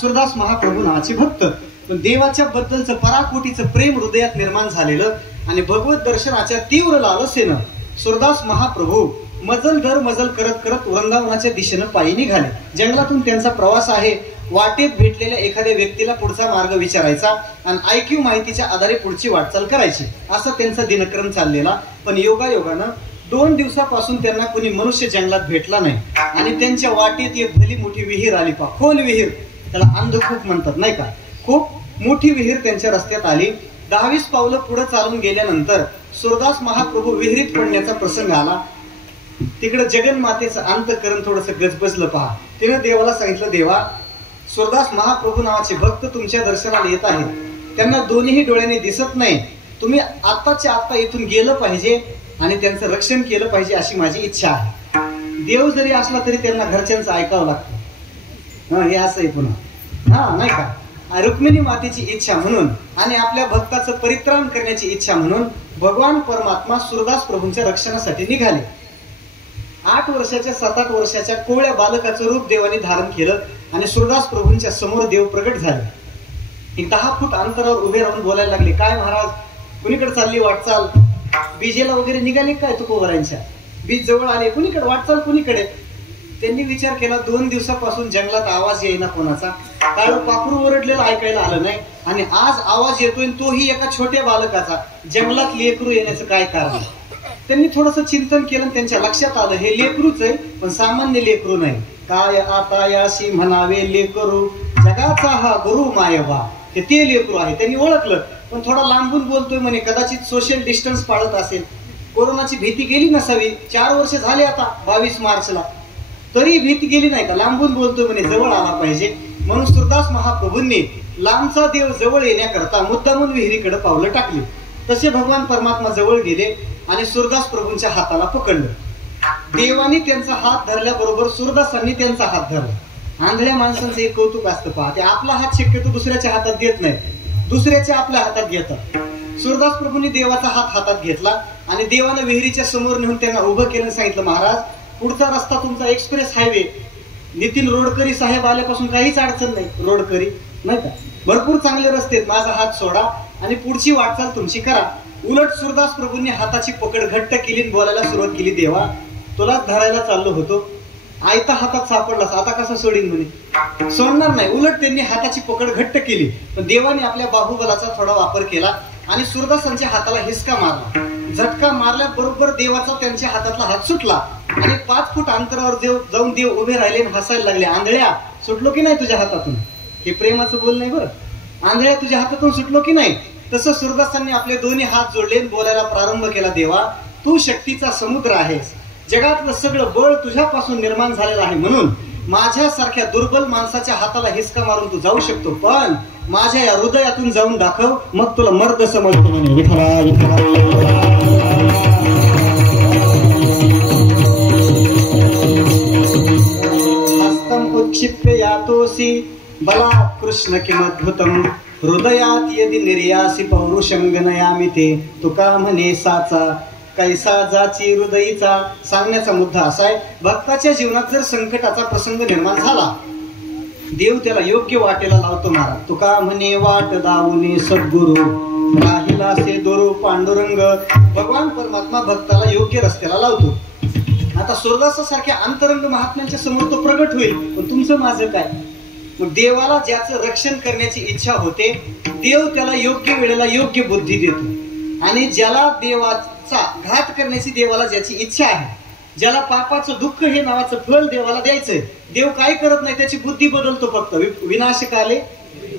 सुरदास महाप्रभू नावाचे भक्त, पण देवाच्या बद्दलचं पराकोटीचं प्रेम हृदयात निर्माण झालेलं आणि भगवत दर्शनाच्या तीव्र लालसेनं सुरदास महाप्रभू मजल दर मजल करत करत वृंदावनाच्या दिशेनं पायी निघाले. जंगलातून त्यांचा प्रवास आहे. वाटेत भेटलेल्या एखाद्या व्यक्तीला पुढचा मार्ग विचारायचा आणि IQ माहितीच्या आधारे पुढची वाटचाल करायची, असा त्यांचा दिनक्रम चाललेला. पण योगायोगानं 2 दिवसापासून त्यांना कोणी मनुष्य जंगलात भेटला नाही आणि त्यांच्या वाटेत एक भली मोठी विहीर आली. खोल विहीर, त्याला अंधकूप म्हणतात नाही का. खूप मोठी विहीर त्यांच्या रस्त्यात आली. 10-20 पावलं पुढे चालून गेल्यानंतर सुरदास महाप्रभू विहिरीत पडण्याचा प्रसंग आला. तिकडे जगन्मातेचं अंतःकरण थोडंसं गजबजलं. पहा, तिने देवाला सांगितलं, देवा सुरदास महाप्रभू नावाचे भक्त तुमच्या दर्शनाला येत आहेत, त्यांना दोन्ही डोळ्याने दिसत नाही, तुम्ही आत्ताच्या आत्ता इथून गेलं पाहिजे आणि त्यांचं रक्षण केलं पाहिजे अशी माझी इच्छा आहे. देव जरी असला तरी त्यांना घरच्यांचं ऐकावं लागतं. हे असं आहे पुन्हा, नाही का. रुक्मिणी मातेची इच्छा म्हणून आणि आपल्या भक्ताचं परित्राण करण्याची इच्छा म्हणून भगवान परमात्मा सुरदास प्रभूंच्या रक्षणासाठी निघाले. 8 वर्षाच्या 7-8 वर्षाच्या कोवळ्या बालकाचं रूप देवाने धारण केलं आणि सुरदास प्रभूंच्या समोर देव प्रगट झाले. 10 फूट अंतरावर उभे राहून बोलायला लागले, काय महाराज कुणीकडे चालली वाटचाल? बीजेला वगैरे निघाले काय तुकोबरांच्या? बीज जवळ आले, कुणीकडे वाटचाल कुणीकडे? त्यांनी विचार केला, 2 दिवसापासून जंगलात आवाज येईना कोणाचा, काळ पाखरू ओरडलेलं ऐकायला आलं नाही आणि आज आवाज येतोय तोही एका छोट्या बालकाचा. जंगलात लेकरू येण्याचं काय कारण? त्यांनी थोडंसं चिंतन केलं, त्यांच्या लक्षात आलं हे लेकरूच आहे, पण सामान्य लेकरू नाही. काय आता याशी म्हणावे लेकरू, जगाचा हा गुरु मायबा, हे ते लेकरू आहे. त्यांनी ओळखलं, पण थोडा लांबून बोलतोय म्हणे, कदाचित सोशल डिस्टन्स पाळत असेल, कोरोनाची भीती गेली नसावी. 4 वर्ष झाले आता 22 मार्चला, तरी भीती गेली नाही का? लांबून बोलतोय म्हणे, जवळ आला पाहिजे. म्हणून सुरदास महाप्रभूंनी लांबचा देव जवळ येण्याकरता मुद्दामून विहिरीकडे पावलं टाकली. तसे भगवान परमात्मा जवळ गेले आणि सुरदास प्रभूंच्या हाताला पकडलं. देवानी त्यांचा हात धरल्याबरोबर सुरदासांनी त्यांचा हात धरला. आंधळ्या माणसांचं एक कौतुक असतं पहा, ते आपला हात शक्यतो दुसऱ्याच्या हातात देत नाही, दुसऱ्याच्या आपल्या हातात घेतात. सुरदास प्रभूंनी देवाचा हात हातात घेतला आणि देवानं विहिरीच्या समोर नेऊन त्यांना उभं केलं. सांगितलं, महाराज पुढचा रस्ता तुमचा एक्सप्रेस हायवे, नितीन रोडकरी साहेब आल्यापासून काहीच अडचण नाही. रोडकरी नाही का, भरपूर चांगले रस्ते आहेत, माझा हात सोडा आणि पुढची वाटचाल तुमची करा. उलट सुरदास प्रभूंनी हाताची पकड घट्ट केली, बोलायला सुरुवात केली, देवा तुलाच धरायला चाललो होतो, आयता हातात सापडलास, आता कसा सोडीन म्हणे. सोडणार नाही. उलट त्यांनी हाताची पकड घट्ट केली, पण देवाने आपल्या बाहुबलाचा थोडा वापर केला आणि सुरदासांच्या हाताला हिसका मारला. झटका मारल्याबरोबर देवाचा त्यांच्या हातातला हात सुटला आणि 5 फूट अंतरावर जाऊन देव उभे राहिले आणि हसायला लागले. आंधळ्या, सुटलो की नाही तुझ्या हातातून? हे प्रेमाचं बोल नाही बरं. आंधळ्या, तुझ्या हातातून सुटलो की नाही? तसं सुरदासांनी आपले दोन्ही हात जोडले, बोलायला प्रारंभ केला. देवा तू शक्तीचा समुद्र आहेस, जगातलं सगळं बळ तुझ्यापासून निर्माण झालेलं आहे, म्हणून माझ्यासारख्या दुर्बल माणसाच्या हाताला हिसका मारून तू जाऊ शकतो, पण माझ्या या हृदयातून जाऊन दाखव, मग तुला मर्द समजतो म्हणे. विठ्ठला विठ्ठला. हस्तम उत्क्षिप्य यातोसी बला कृष्ण किमद्भुतम, हृदयात यदि निर्यासी पौरुषंग नयामी ते, तुका म्हणे साचा कैसा जाची हृदयीचा. सांगण्याचा मुद्दा असा आहे, भक्ताच्या जीवनात जर संकटाचा प्रसंग निर्माण झाला, देव त्याला योग्य वाटेला लावतो. महाराज तुका म्हणे वाट दावणे सद्गुरु, राहिला से दोरू पांडुरंग. भगवान परमात्मा भक्ताला योग्य रस्त्याला लावतो. आता सुरदासासारख्या अंतरंग महात्म्यांच्या समोर तो प्रगट होईल, पण तुमचं माझं काय? मग देवाला ज्याचं रक्षण करण्याची इच्छा होते, देव त्याला योग्य वेळेला योग्य बुद्धी देतो. आणि ज्याला देवाचा घात करण्याची देवाला ज्याची इच्छा आहे, ज्याला पापाचं दुःख हे नावाचं फळ देवाला द्यायचंय, देव काय करत नाही, त्याची बुद्धी बदलतो. फक्त विनाशकाले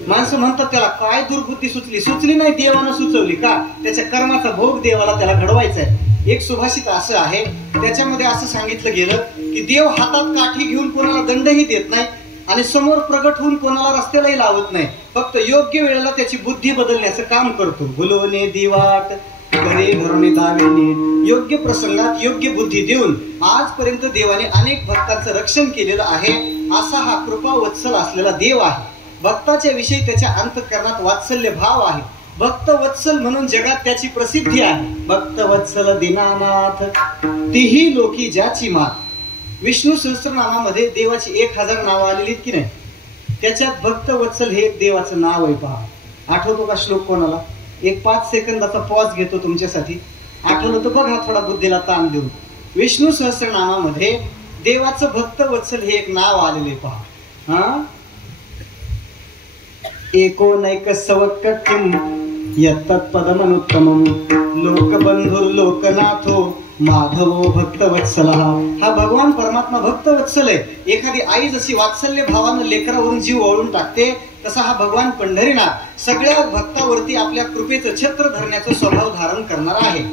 माणसं म्हणतात त्याला काय दुर्बुद्धी सुचली नाही, देवानं सुचवली का? त्याच्या कर्माचा भोग देवाला त्याला घडवायचा आहे. एक सुभाषित असं आहे, त्याच्यामध्ये असं सांगितलं गेलं की देव हातात काठी घेऊन कोणाला दंडही देत नाही आणि समोर प्रगट होऊन कोणाला रस्त्यालाही लावत नाही, फक्त योग्य वेळेला त्याची बुद्धी बदलण्याचं काम करतो. भुलवणे दिवाट करे घरणे दावेने, योग्य प्रसंगात योग्य बुद्धी देऊन आजपर्यंत देवाने अनेक भक्तांचं रक्षण केलेलं आहे. असा हा कृपा वत्सल असलेला देव आहे. भक्ताच्या विषयी त्याच्या अंतःकरणात वात्सल्य भाव आहे. भक्त वत्सल म्हणून जगात त्याची प्रसिद्धी आहे. भक्त वत्सल दीनानाथ तीही लोकी ज्याची मात. विष्णू सहस्त्रनामामध्ये देवाची 1000 नावं आलेली की नाही, त्याच्यात भक्त वत्सल हे देवाचं नाव आहे. पहा, आठवतो का श्लोक कोणाला? एक 5 सेकंदाचा पॉज घेतो तुमच्यासाठी. आठवलं तर बघा, थोडा बुद्धीला ताण देऊन. विष्णू सहस्त्रनामामध्ये देवाचं भक्त वत्सल हे एक नाव आलेले. पहा, हा एकोनैक सवक्कटिम यत्तत्पदमनुत्तमम लोकबंधुर लोकनाथो माधवो भक्तवत्सला. हा भगवान परमात्मा भक्तवत्सल आहे. एखादी आई जशी वात्सल्य भावानं लेकरावरून जीव ओळून टाकते, तसा हा भगवान पंढरीनाथ सगळ्या भक्तावरती आपल्या कृपेचं छत्र धरण्याचा स्वभाव धारण करणार आहे.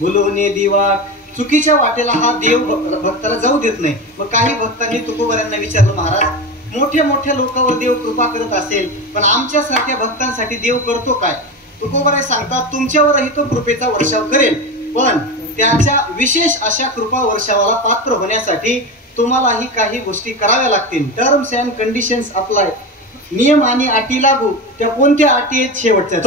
बोलवणे दिवा, चुकीच्या वाटेला हा देव भक्ताला जाऊ देत नाही. मग काही भक्तांनी तुकोबारांना विचारलं, महाराज मोठ्या मोठ्या लोकांवर देव कृपा करत असेल, पण आमच्या सारख्या भक्तांसाठी देव करतो काय? तुकोबाराय सांगतात, तुमच्यावरही तो कृपेचा वर्षाव करेल, पण त्याच्या विशेष अशा कृपा वर्षावाला पात्र होण्यासाठी तुम्हालाही काही गोष्टी कराव्या लागतील. Terms and conditions apply. नियम आणि अटी लागू. त्या कोणत्या अटी आहेत? शेवटच्या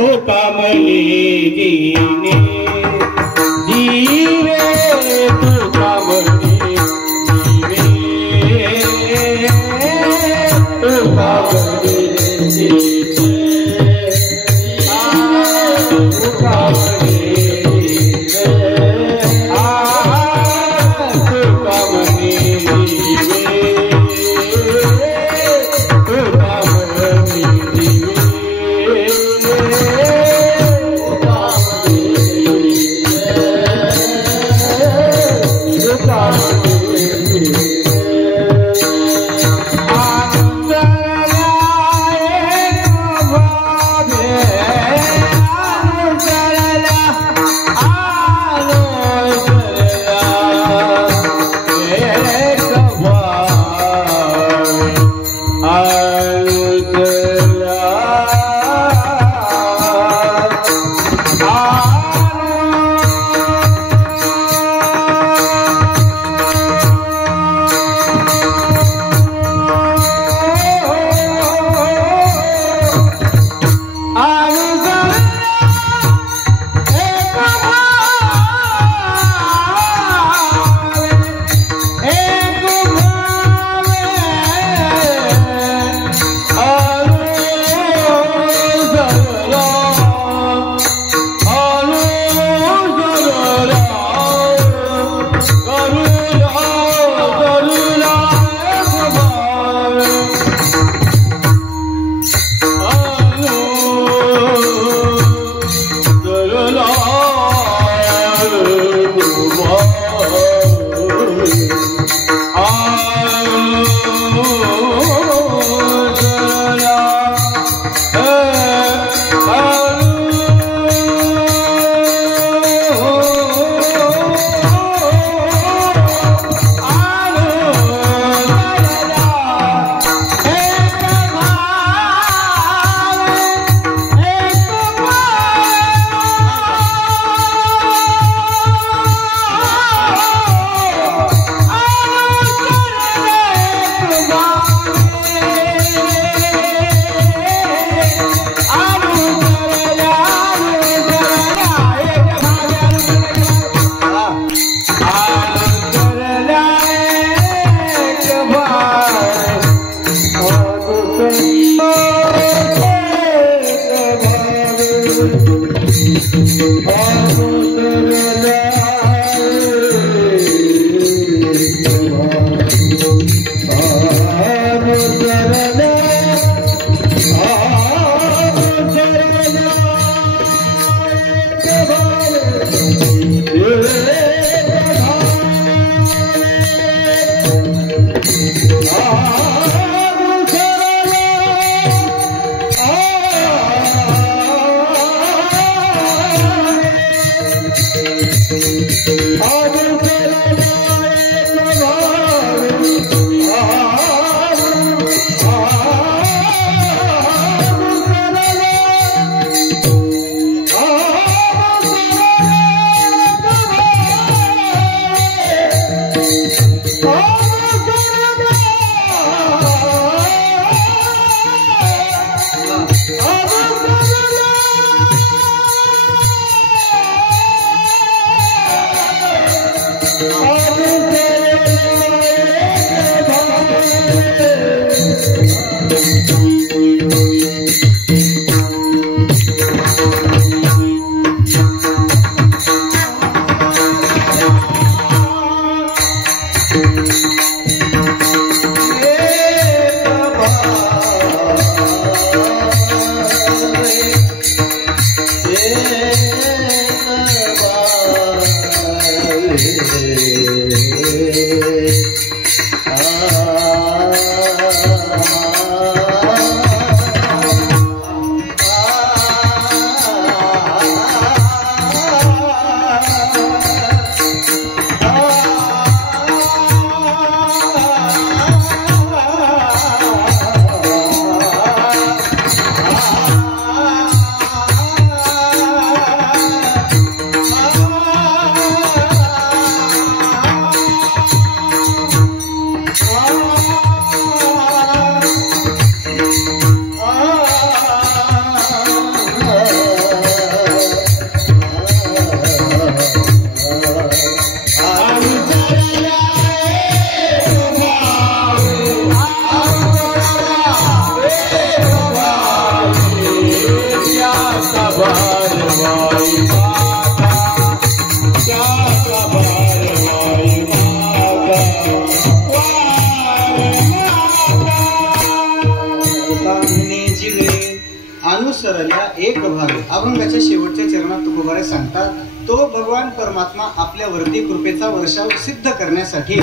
अनुसरल्या एक भावे. अभंगाच्या शेवटच्या चरणात तुकोबारे सांगतात, तो भगवान परमात्मा आपल्यावरती कृपेचा वर्षाव सिद्ध करण्यासाठी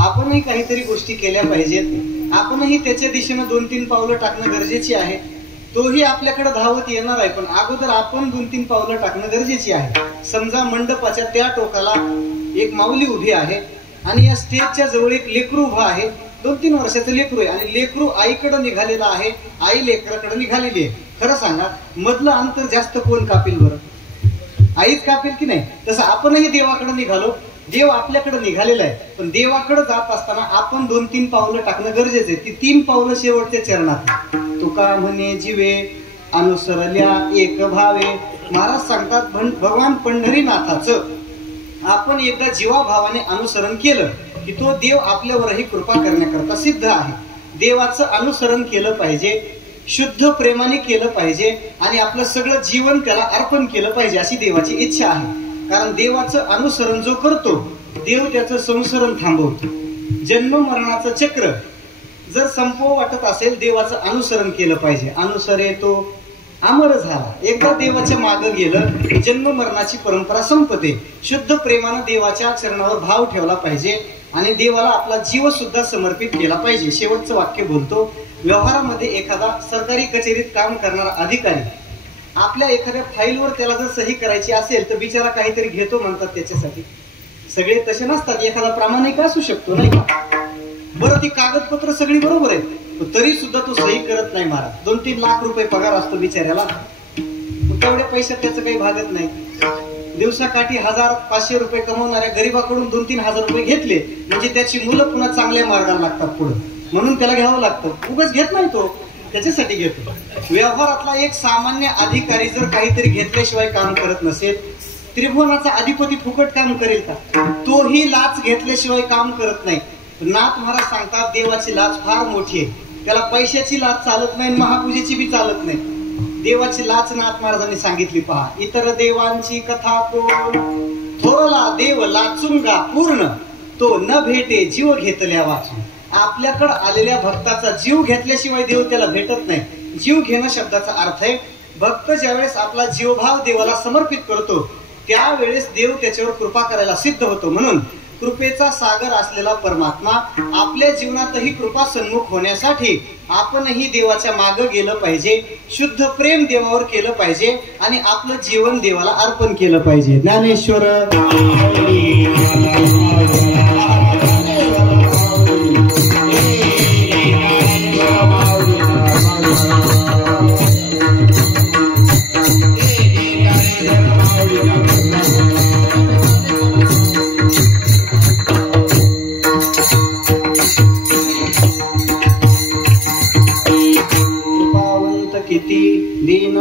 आपणही काहीतरी गोष्टी केल्या पाहिजेत. आपणही त्याच्या दिशेनं 2-3 पावलं टाकणं गरजेची आहे. तोही आपल्याकडे धावत येणार आहे, पण अगोदर आपण 2-3 पावलं टाकणं गरजेची आहे. समजा मंडपाच्या त्या टोकाला एक माऊली उभी आहे आणि या स्टेजच्या जवळ एक लेकरू उभा आहे. 2-3 वर्षाचं लेकरू आहे आणि लेकरू आईकडे निघालेला आहे, आई लेकराकडे निघालेली आहे. खरं सांगा, मधलं अंतर जास्त कोण कापेल बरं? आईच कापेल की नाही? तसं आपणही देवाकडे निघालो, देव आपल्याकडे निघालेला आहे, पण देवाकडे जात असताना आपण 2-3 पावलं टाकणं गरजेचं आहे. ती 3 पावलं शेवटच्या चरणात. तुका म्हणे जीवे अनुसरल्या एक भावे. महाराज सांगतात, भगवान पंढरीनाथाचं आपण एकदा जीवाभावाने अनुसरण केलं की तो देव आपल्यावरही कृपा करण्याकरता सिद्ध आहे. देवाचं अनुसरण केलं पाहिजे, शुद्ध प्रेमाने केलं पाहिजे आणि आपलं सगळं जीवन त्याला अर्पण केलं पाहिजे, अशी देवाची इच्छा आहे. कारण देवाचं अनुसरण जो करतो, देव त्याचं संसरण थांबवतो. जन्म मरणाचं चक्र जर संपव वाटत असेल, देवाचं अनुसरण केलं पाहिजे. अनुसरे तो अमर झाला. एकदा देवाच्या मागं गेलं, जन्म मरणाची परंपरा संपते. शुद्ध प्रेमानं देवाच्या चरणावर भाव ठेवला पाहिजे आणि देवाला आपला जीव सुद्धा समर्पित केला पाहिजे. शेवटचं वाक्य बोलतो, व्यवहारामध्ये एखादा सरकारी कचेरीत काम करणारा अधिकारी आपल्या एखाद्या फाईलवर त्याला जर सही करायची असेल तर बिचारा काहीतरी घेतो म्हणतात त्याच्यासाठी. सगळे तसे नसतात, एखादा प्रामाणिक असू शकतो नाही का? बरं, ती कागदपत्र सगळी बरोबर आहेत, तरी सुद्धा तो सही करत नाही. महाराज 2-3 लाख रुपये पगार असतो बिचाऱ्याला, तेवढ्या पैशात त्याचं काही भागत नाही. दिवसाकाठी 1000-500 रुपये कमवणाऱ्या गरीबाकडून 2-3 हजार रुपये घेतले म्हणजे त्याची मुलं पुन्हा चांगल्या मार्गाला लागतात पुढे, म्हणून त्याला घ्यावं लागतं. उगाच घेत नाही तो, त्याच्यासाठी घेतो. व्यवहारातला एक सामान्य अधिकारी जर काहीतरी घेतल्याशिवाय काम करत नसेल, त्रिभुवनाचा अधिपती फुकट काम करेल का? तोही लाच घेतल्याशिवाय काम करत नाही. नाथ महाराज सांगतात, देवाची लाच फार मोठी आहे. त्याला पैशाची लाच चालत नाही, महापूजेची बी चालत नाही. देवाची लाच नाथ महाराजांनी सांगितली पहा. इतर देवांची कथा कोण, थोरला देव लाचुंगा पूर्ण, तो न भेटे जीव घेतल्या वाचून. आपल्याकडे आलेल्या भक्ताचा जीव घेतल्याशिवाय देव त्याला भेटत नाही. जीव घेणं शब्दाचा अर्थ आहे, भक्त ज्यावेळेस आपला जीवभाव देवाला समर्पित करतो त्यावेळेस देव त्याच्यावर कृपा करायला सिद्ध होतो. म्हणून कृपेचा सागर असलेला परमात्मा आपल्या जीवनातही कृपा सन्मुख होण्यासाठी आपणही देवाच्या मागे गेलं पाहिजे, शुद्ध प्रेम देवावर केलं पाहिजे आणि आपलं जीवन देवाला अर्पण केलं पाहिजे. ज्ञानेश्वर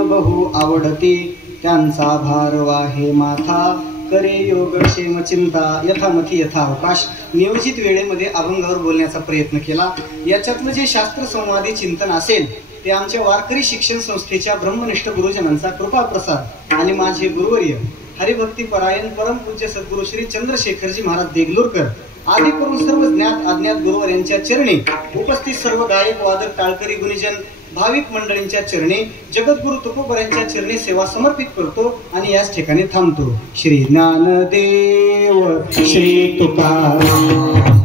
बहु आवडते, त्यांचा भार वाहे माथा, करे योग क्षेम चिंता, यथामथी यथावकाश. नियोजित वेळेमध्ये अभंगावर बोलण्याचा प्रयत्न केला. याच्यातलं जे शास्त्र संवादी चिंतन असेल ते आमच्या वारकरी शिक्षण संस्थेच्या ब्रह्मनिष्ठ गुरुजनांचा कृपा प्रसाद आणि माझे गुरुवर्य हरिभक्ती परायण परमपूज्य सद्गुरु श्री चंद्रशेखरजी महाराज देगलूरकर आदी करून सर्व ज्ञात अज्ञात गुरुवर्यांच्या चरणी, उपस्थित सर्व गायक वादक टाळकरी गुणीजन भाविक मंडळींच्या चरणी, जगद्गुरु तुकोबऱ्यांच्या चरणी सेवा समर्पित करतो आणि याच ठिकाणी थांबतो. श्री ज्ञानदेव श्री तुकाराम,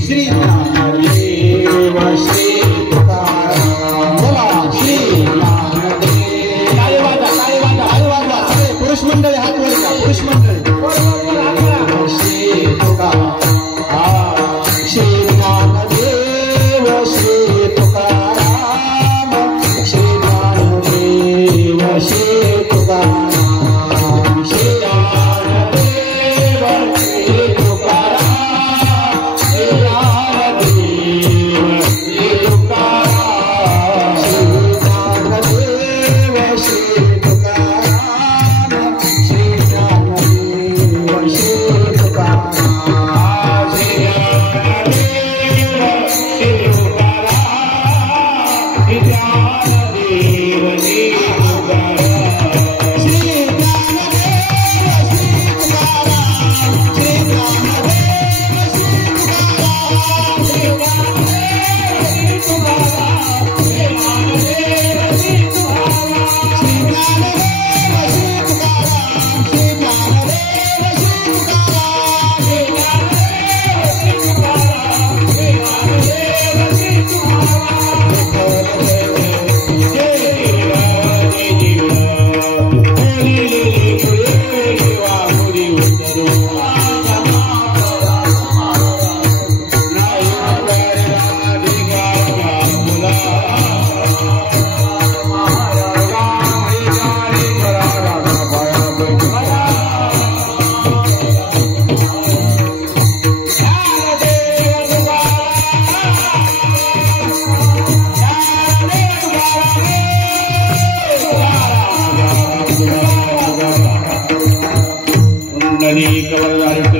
श्री ज्ञानदेव श्री तुकाराम. बोला श्री ज्ञानदेव. काय वाजा पुरुष मंडळी हात वर का, पुरुष मंडळी श्री तुकाराम. श्री ज्ञानदेव श्री तुकाराम, श्री तुकाराम, श्री ज्ञानदेव श्री तुकाराम, श्री ज्ञानदेव श्री तुकाराम, श्री ज्ञानदेव श्री तुकाराम, श्री ज्ञानदेव श्री तुकाराम, श्री ज्ञानदेव श्री तुकाराम, श्री ज्ञानदेव श्री कवरदारी